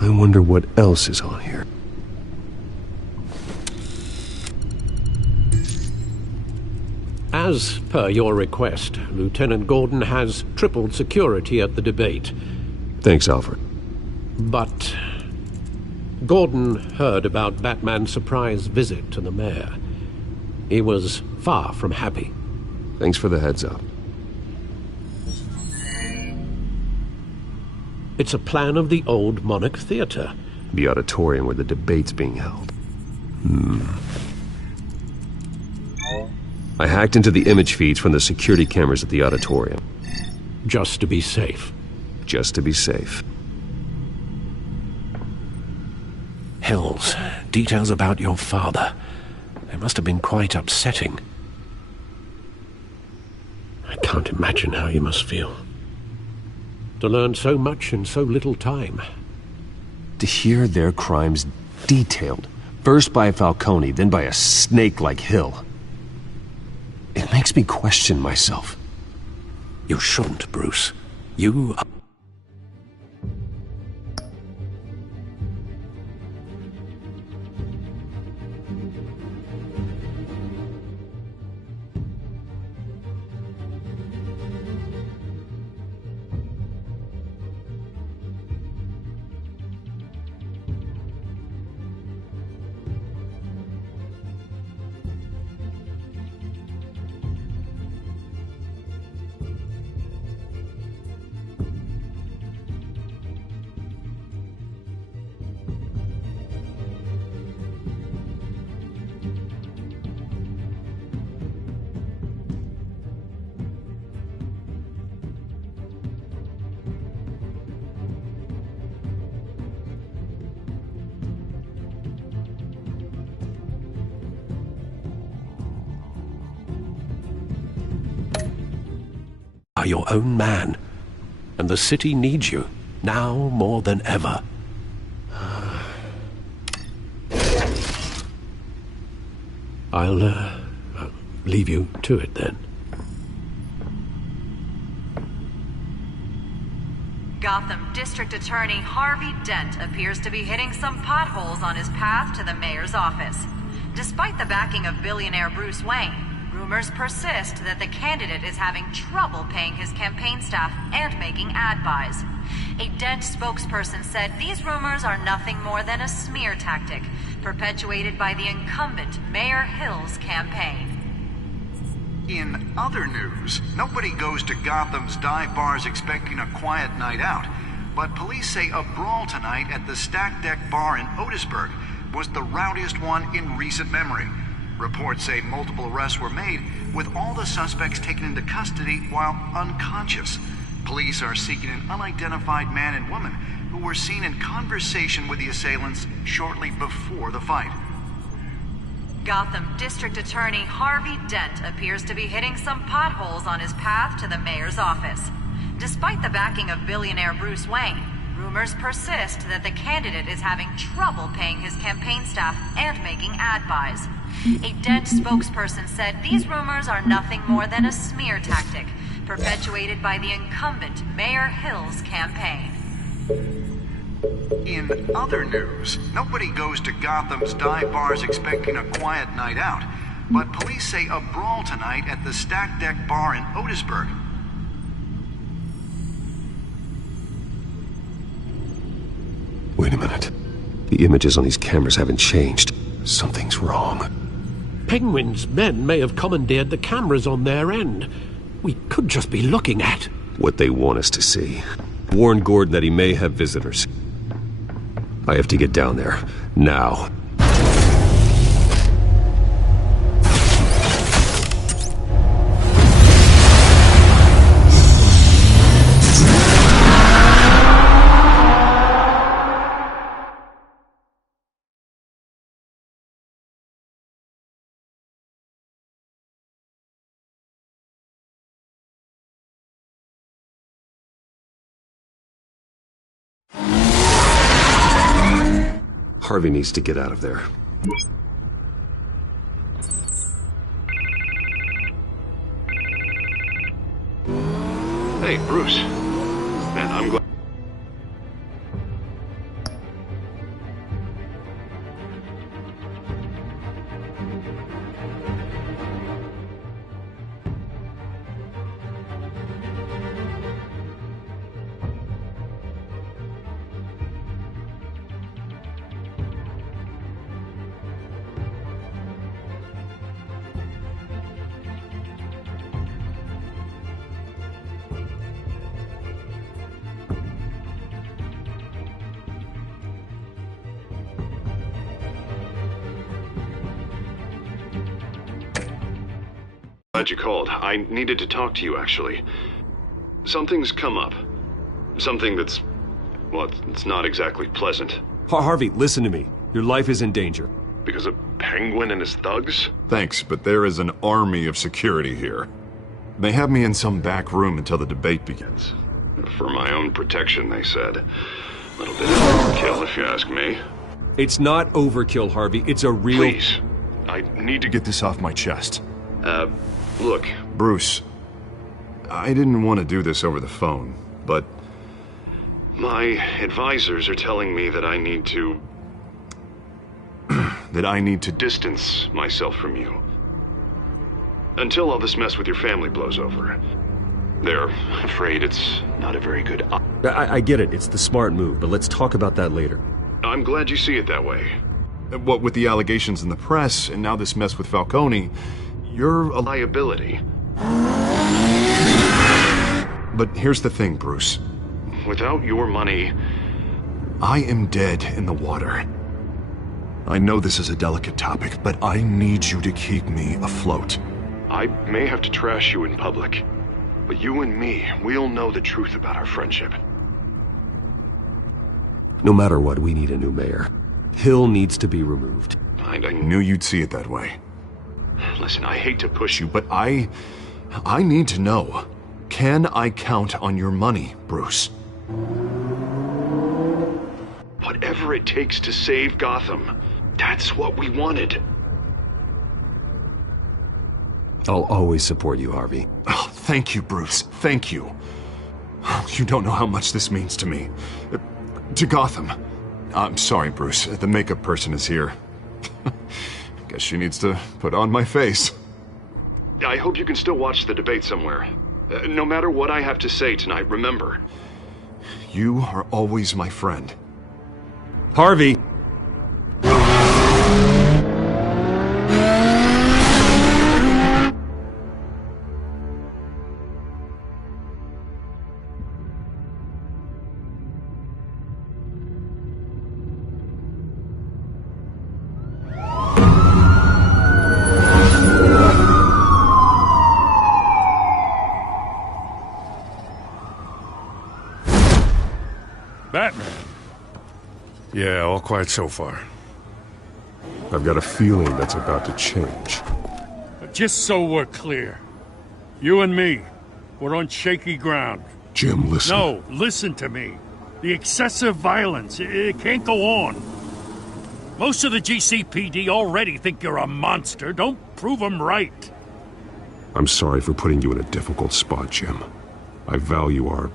I wonder what else is on here. As per your request, Lieutenant Gordon has tripled security at the debate. Thanks, Alfred. But Gordon heard about Batman's surprise visit to the mayor. He was far from happy. Thanks for the heads up. It's a plan of the old Monarch Theater. The auditorium where the debate's being held. I hacked into the image feeds from the security cameras at the auditorium. Just to be safe. Just to be safe. Hills, details about your father. They must have been quite upsetting. I can't imagine how you must feel. To learn so much in so little time. To hear their crimes detailed, first by Falcone, then by a snake like Hill. It makes me question myself. You shouldn't, Bruce. You are... your own man, and the city needs you, now more than ever. I'll leave you to it then. Gotham District Attorney Harvey Dent appears to be hitting some potholes on his path to the mayor's office. Despite the backing of billionaire Bruce Wayne, rumors persist that the candidate is having trouble paying his campaign staff and making ad buys. A Dent spokesperson said these rumors are nothing more than a smear tactic, perpetuated by the incumbent Mayor Hill's campaign. In other news, nobody goes to Gotham's dive bars expecting a quiet night out, but police say a brawl tonight at the Stack Deck Bar in Otisburg was the rowdiest one in recent memory. Reports say multiple arrests were made, with all the suspects taken into custody while unconscious. Police are seeking an unidentified man and woman who were seen in conversation with the assailants shortly before the fight. Gotham District Attorney Harvey Dent appears to be hitting some potholes on his path to the mayor's office. Despite the backing of billionaire Bruce Wayne, rumors persist that the candidate is having trouble paying his campaign staff and making ad buys. A Dent spokesperson said these rumors are nothing more than a smear tactic, perpetuated by the incumbent Mayor Hill's campaign. In other news, nobody goes to Gotham's dive bars expecting a quiet night out, but police say a brawl tonight at the Stack Deck Bar in Otisburg a minute. The images on these cameras haven't changed. Something's wrong. Penguin's men may have commandeered the cameras on their end. We could just be looking at what they want us to see. Warn Gordon that he may have visitors. I have to get down there. Now. Harvey needs to get out of there. Hey, Bruce. Man, I'm glad. Glad you called. I needed to talk to you, actually. Something's come up. Something that's... well, it's not exactly pleasant. Harvey, listen to me. Your life is in danger. Because of Penguin and his thugs? Thanks, but there is an army of security here. They have me in some back room until the debate begins. For my own protection, they said. A little bit of overkill, if you ask me. It's not overkill, Harvey. It's a real... Please. I need to get this off my chest. Look, Bruce, I didn't want to do this over the phone, but my advisors are telling me that I need to... that I need to distance myself from you. Until all this mess with your family blows over. They're afraid it's not a very good... I get it. It's the smart move, but let's talk about that later. I'm glad you see it that way. What with the allegations in the press, and now this mess with Falcone... you're a liability. But here's the thing, Bruce. Without your money, I am dead in the water. I know this is a delicate topic, but I need you to keep me afloat. I may have to trash you in public, but you and me, we'll know the truth about our friendship. No matter what, we need a new mayor. Hill needs to be removed. I knew you'd see it that way. Listen, I hate to push you, but I need to know. Can I count on your money, Bruce? Whatever it takes to save Gotham, that's what we wanted. I'll always support you, Harvey. Oh, thank you, Bruce. Thank you. You don't know how much this means to me. To Gotham. I'm sorry, Bruce. The makeup person is here. Guess she needs to put on my face. I hope you can still watch the debate somewhere. No matter what I have to say tonight, remember, you are always my friend. Harvey! Batman. Yeah, all quiet so far. I've got a feeling that's about to change. Just so we're clear, you and me, we're on shaky ground. Jim, listen. No, listen to me. The excessive violence, it can't go on. Most of the GCPD already think you're a monster. Don't prove them right. I'm sorry for putting you in a difficult spot, Jim. I value our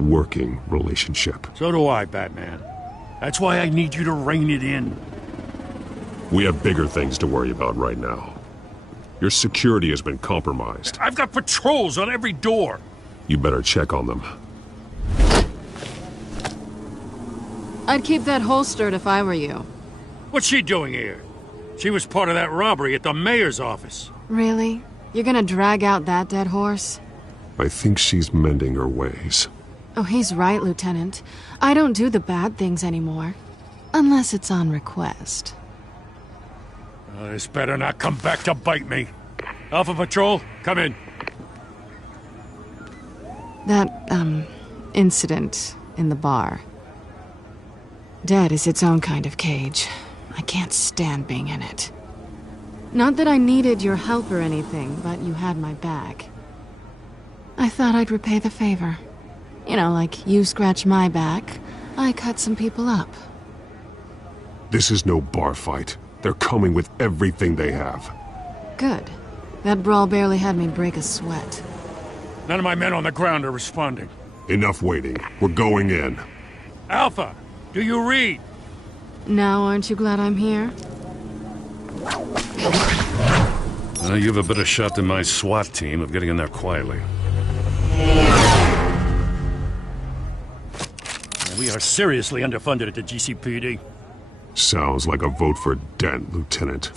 working relationship. So do I, Batman. That's why I need you to rein it in. We have bigger things to worry about right now. Your security has been compromised. I've got patrols on every door. You better check on them. I'd keep that holstered if I were you. What's she doing here? She was part of that robbery at the mayor's office. Really? You're gonna drag out that dead horse? I think she's mending her ways. Oh, he's right, Lieutenant. I don't do the bad things anymore. Unless it's on request. This better not come back to bite me. Alpha Patrol, come in. That, incident in the bar. Dead is its own kind of cage. I can't stand being in it. Not that I needed your help or anything, but you had my back. I thought I'd repay the favor. You know, like you scratch my back, I cut some people up. This is no bar fight. They're coming with everything they have. Good. That brawl barely had me break a sweat. None of my men on the ground are responding. Enough waiting. We're going in. Alpha, do you read? Now aren't you glad I'm here? You have a better shot than my SWAT team of getting in there quietly. We are seriously underfunded at the GCPD. Sounds like a vote for Dent, Lieutenant.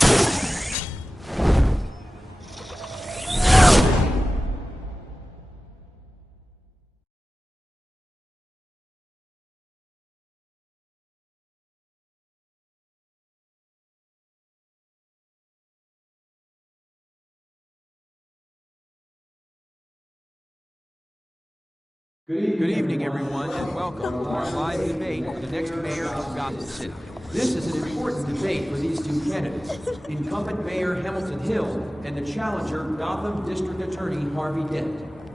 Good evening, everyone, and welcome to our live debate for the next mayor of Gotham City. This is an important debate for these two candidates, incumbent Mayor Hamilton Hill and the challenger, Gotham District Attorney Harvey Dent.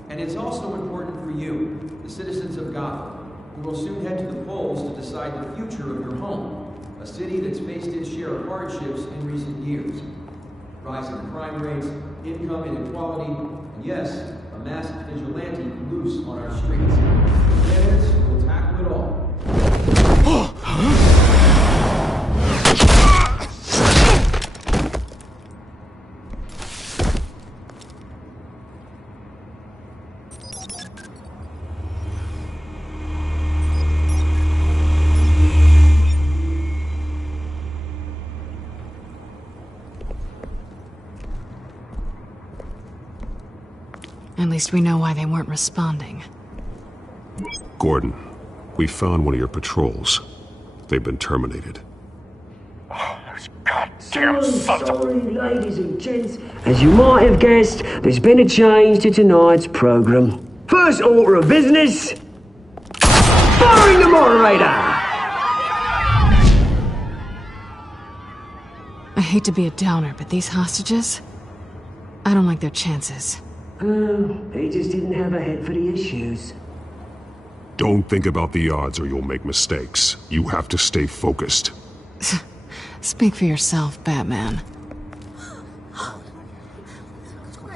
And it's also important for you, the citizens of Gotham, who will soon head to the polls to decide the future of your home, a city that's faced its share of hardships in recent years. Rising crime rates, income inequality, and yes, a masked vigilante loose on our streets. Candidates will tackle it all. At least we know why they weren't responding. Gordon, we found one of your patrols. They've been terminated. Goddamn sorry, ladies and gents. As you might have guessed, there's been a change to tonight's program. First order of business, firing the moderator! I hate to be a downer, but these hostages? I don't like their chances. He just didn't have a head for the issues. Don't think about the odds or you'll make mistakes. You have to stay focused. Speak for yourself, Batman.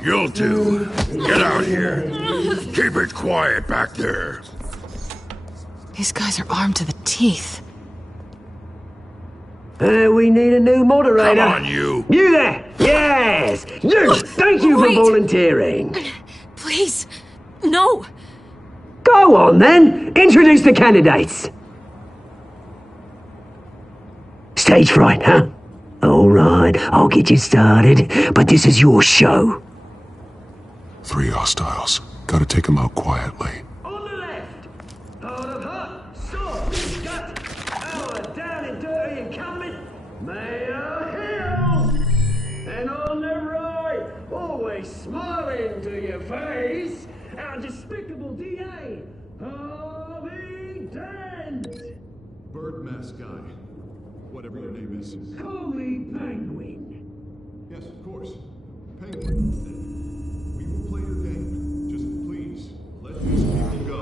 You'll do. Get out here. Keep it quiet back there. These guys are armed to the teeth. We need a new moderator. Come on, you. You there! Yes! You! Thank you for volunteering. Please, no. Go on, then. Introduce the candidates. Stage fright, huh? All right, I'll get you started, but this is your show. 3 hostiles. Gotta take them out quietly. On the left, part of hot, soft, gut, our down and dirty incumbent, Mayor Hill. And on the right, always smiling to your face, our despicable DA, Harvey Dent. Bird mask guy. Whatever your name is. Call me Penguin. Yes, of course. Penguin. We will play your game. Just please, let these people go.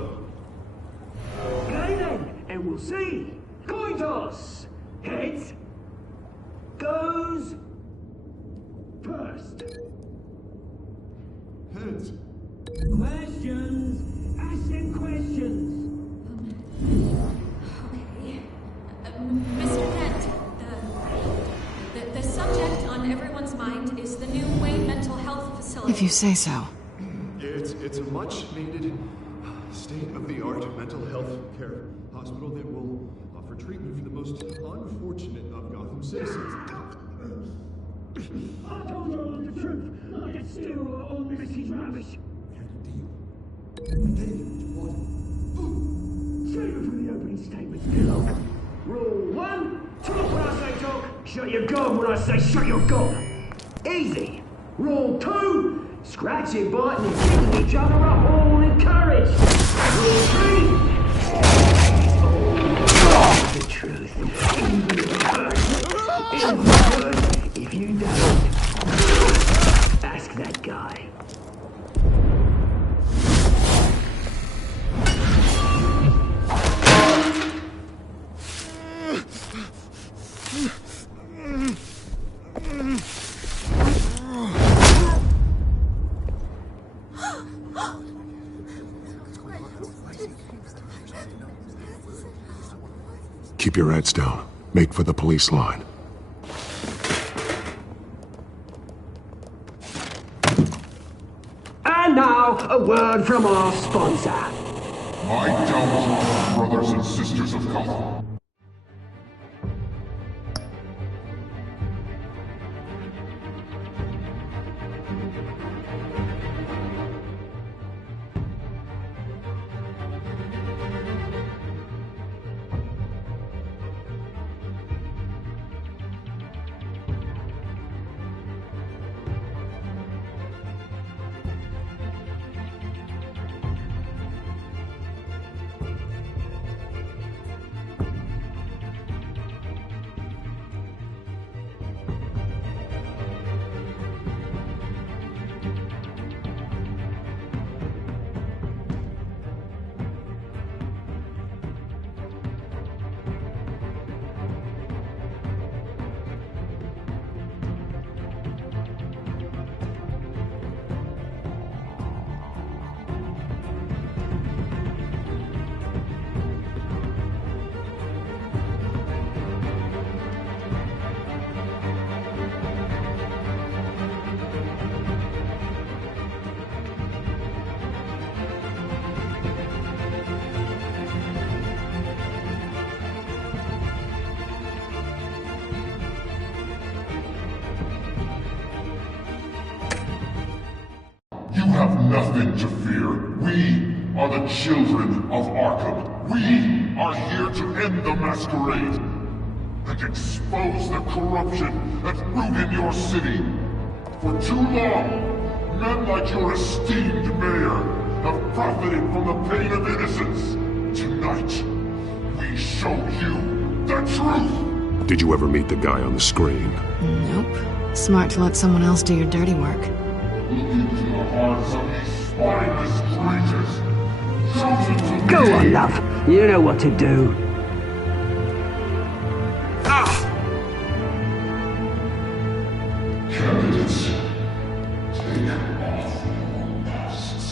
Okay then, and we'll see. Coin toss. Heads goes first. Heads. Questions. Ask them questions. Mr. Dent, the subject on everyone's mind is the new Wayne Mental Health Facility. If you say so. It's a much-needed, state-of-the-art mental health care hospital that will for treatment for the most unfortunate of Gotham citizens. I told you all the truth. I can steal all Missy's rubbish. Straight from the opening statement. Rule 1, talk when I say talk, shut your gob when I say shut your gob. Easy. Rule 2, scratching, biting and kicking each other up, all encouraged. Rule 3, the truth. Even the word. If you don't, ask that guy. Keep your heads down. Make for the police line. And now, a word from our sponsor. My Dallas brothers and sisters of Gotham. You have nothing to fear. We are the children of Arkham. We are here to end the masquerade and expose the corruption that's rooted in your city. For too long, men like your esteemed mayor have profited from the pain of innocence. Tonight, we show you the truth. Did you ever meet the guy on the screen? Nope. Smart to let someone else do your dirty work. Look into the hearts of these spineless creatures. Chosen to Go on, love. You know what to do. Candidates, take off your masks.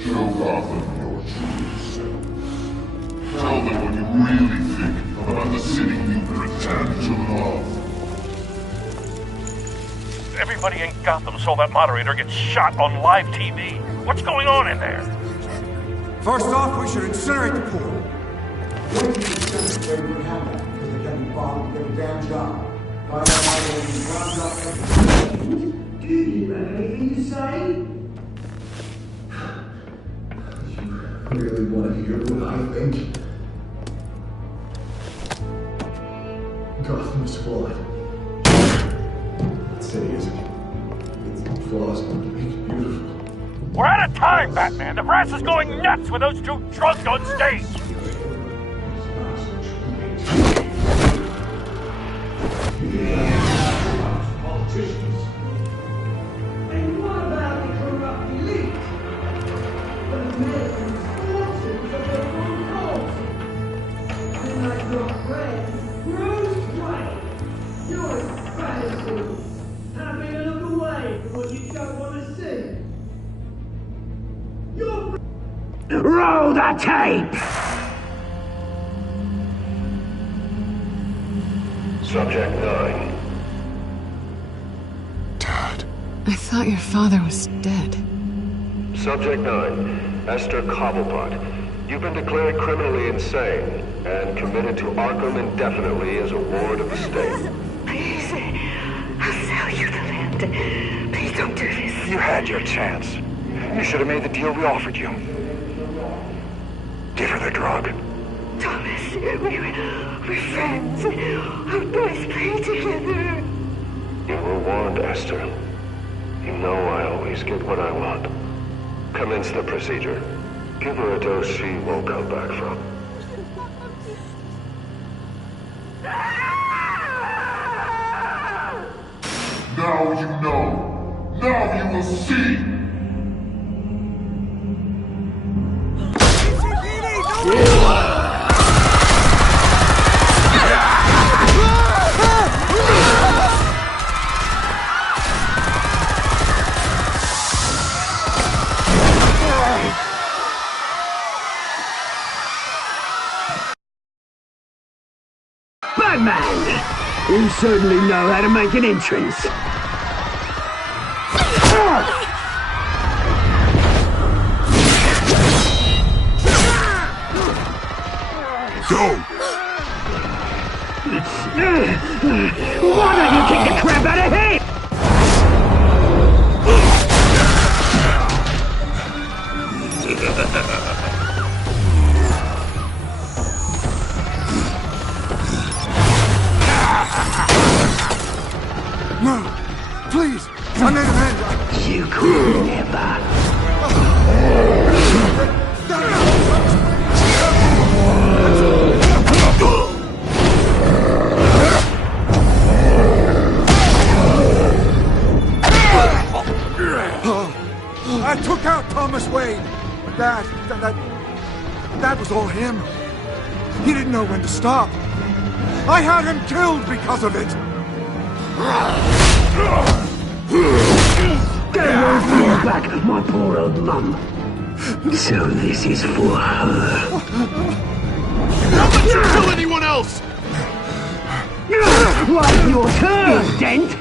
Show Gotham your true self. Tell them what you really think about the city you pretend to love. Everybody in Gotham saw that moderator get shot on live TV. What's going on in there? First off, we should incinerate the pool. Do you have anything to say? You really want to hear what I think? Gotham is flawed. That city isn't. It's flaws that make it beautiful. We're out of time, Batman. The brass is going nuts with those two drunks on stage. Politicians. And what about the corrupt elite? The American fortunes of their own cause. And like your friend, Bruce Wayne, you're a bastard. Having a look away from what you don't want to see. You're... Roll the tape! Subject 9. I thought your father was dead. Subject 9, Esther Cobblepot. You've been declared criminally insane and committed to Arkham indefinitely as a ward of the state. Please, I'll sell you the land. Please don't do this. You had your chance. You should have made the deal we offered you. Give her the drug. Thomas, we're friends. Our boys play together. You were warned, Esther. You know I always get what I want. Commence the procedure. Give her a dose she won't come back from. Now you know. Now you will see. Batman! You certainly know how to make an entrance. Go! Why don't you kick the crap out of him? No! Please! I made an end! You could never. I took out Thomas Wayne. That was all him. He didn't know when to stop. I had him killed because of it. Get away from the back of my poor old mum. So this is for her. Don't let you kill anyone else! What's your turn, Dent?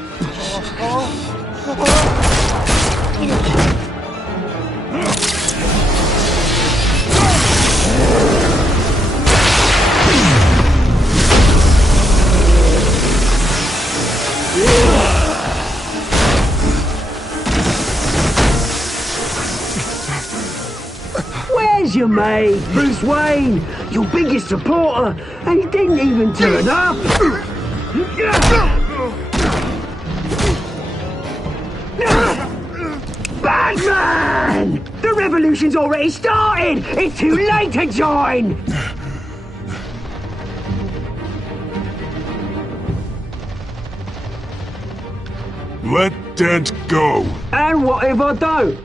Where's your mate, Bruce Wayne? Your biggest supporter, and he didn't even turn up. Batman! The revolution's already started! It's too late to join! Let Dent go! And what if I don't?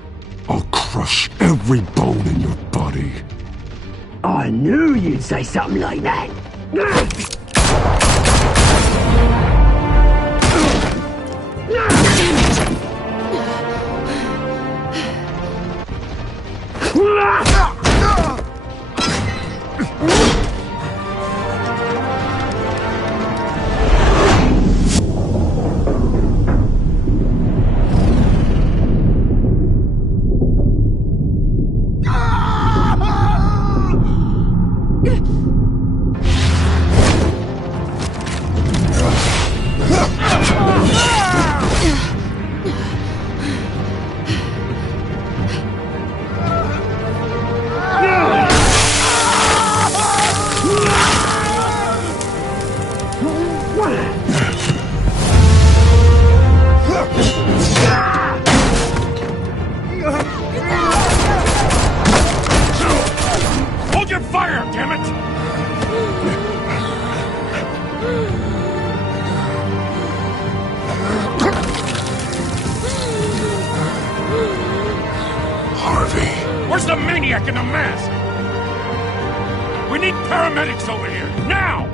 I'll crush every bone in your body. I knew you'd say something like that. Hold your fire, damn it! Harvey. Where's the maniac in the mask? We need paramedics over here, now!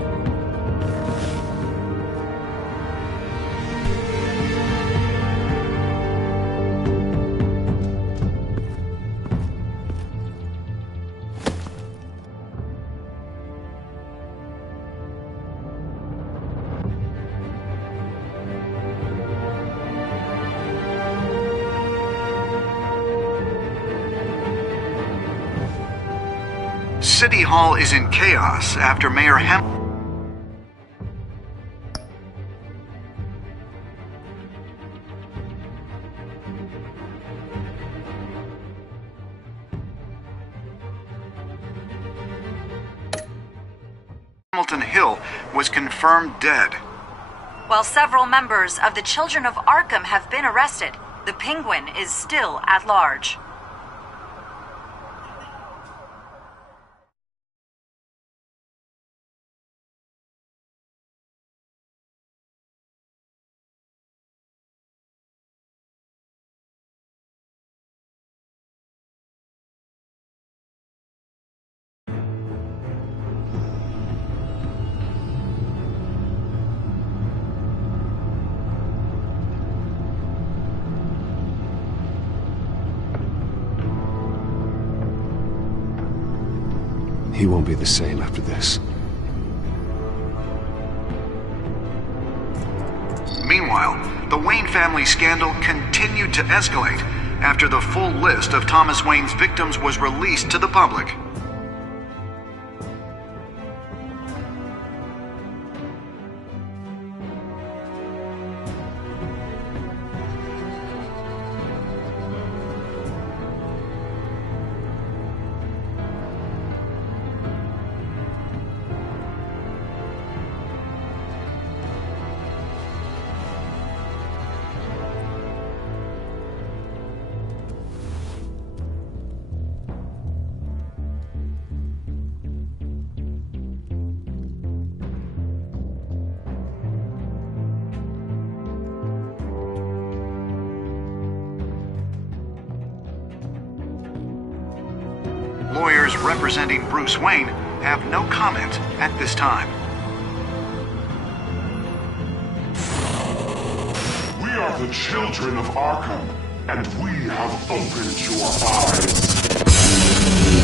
City Hall is in chaos after Mayor Hamilton Hill was confirmed dead. While several members of the Children of Arkham have been arrested, the Penguin is still at large. He won't be the same after this. Meanwhile, the Wayne family scandal continued to escalate after the full list of Thomas Wayne's victims was released to the public. Lawyers representing Bruce Wayne have no comment at this time. We are the children of Arkham, and we have opened your eyes.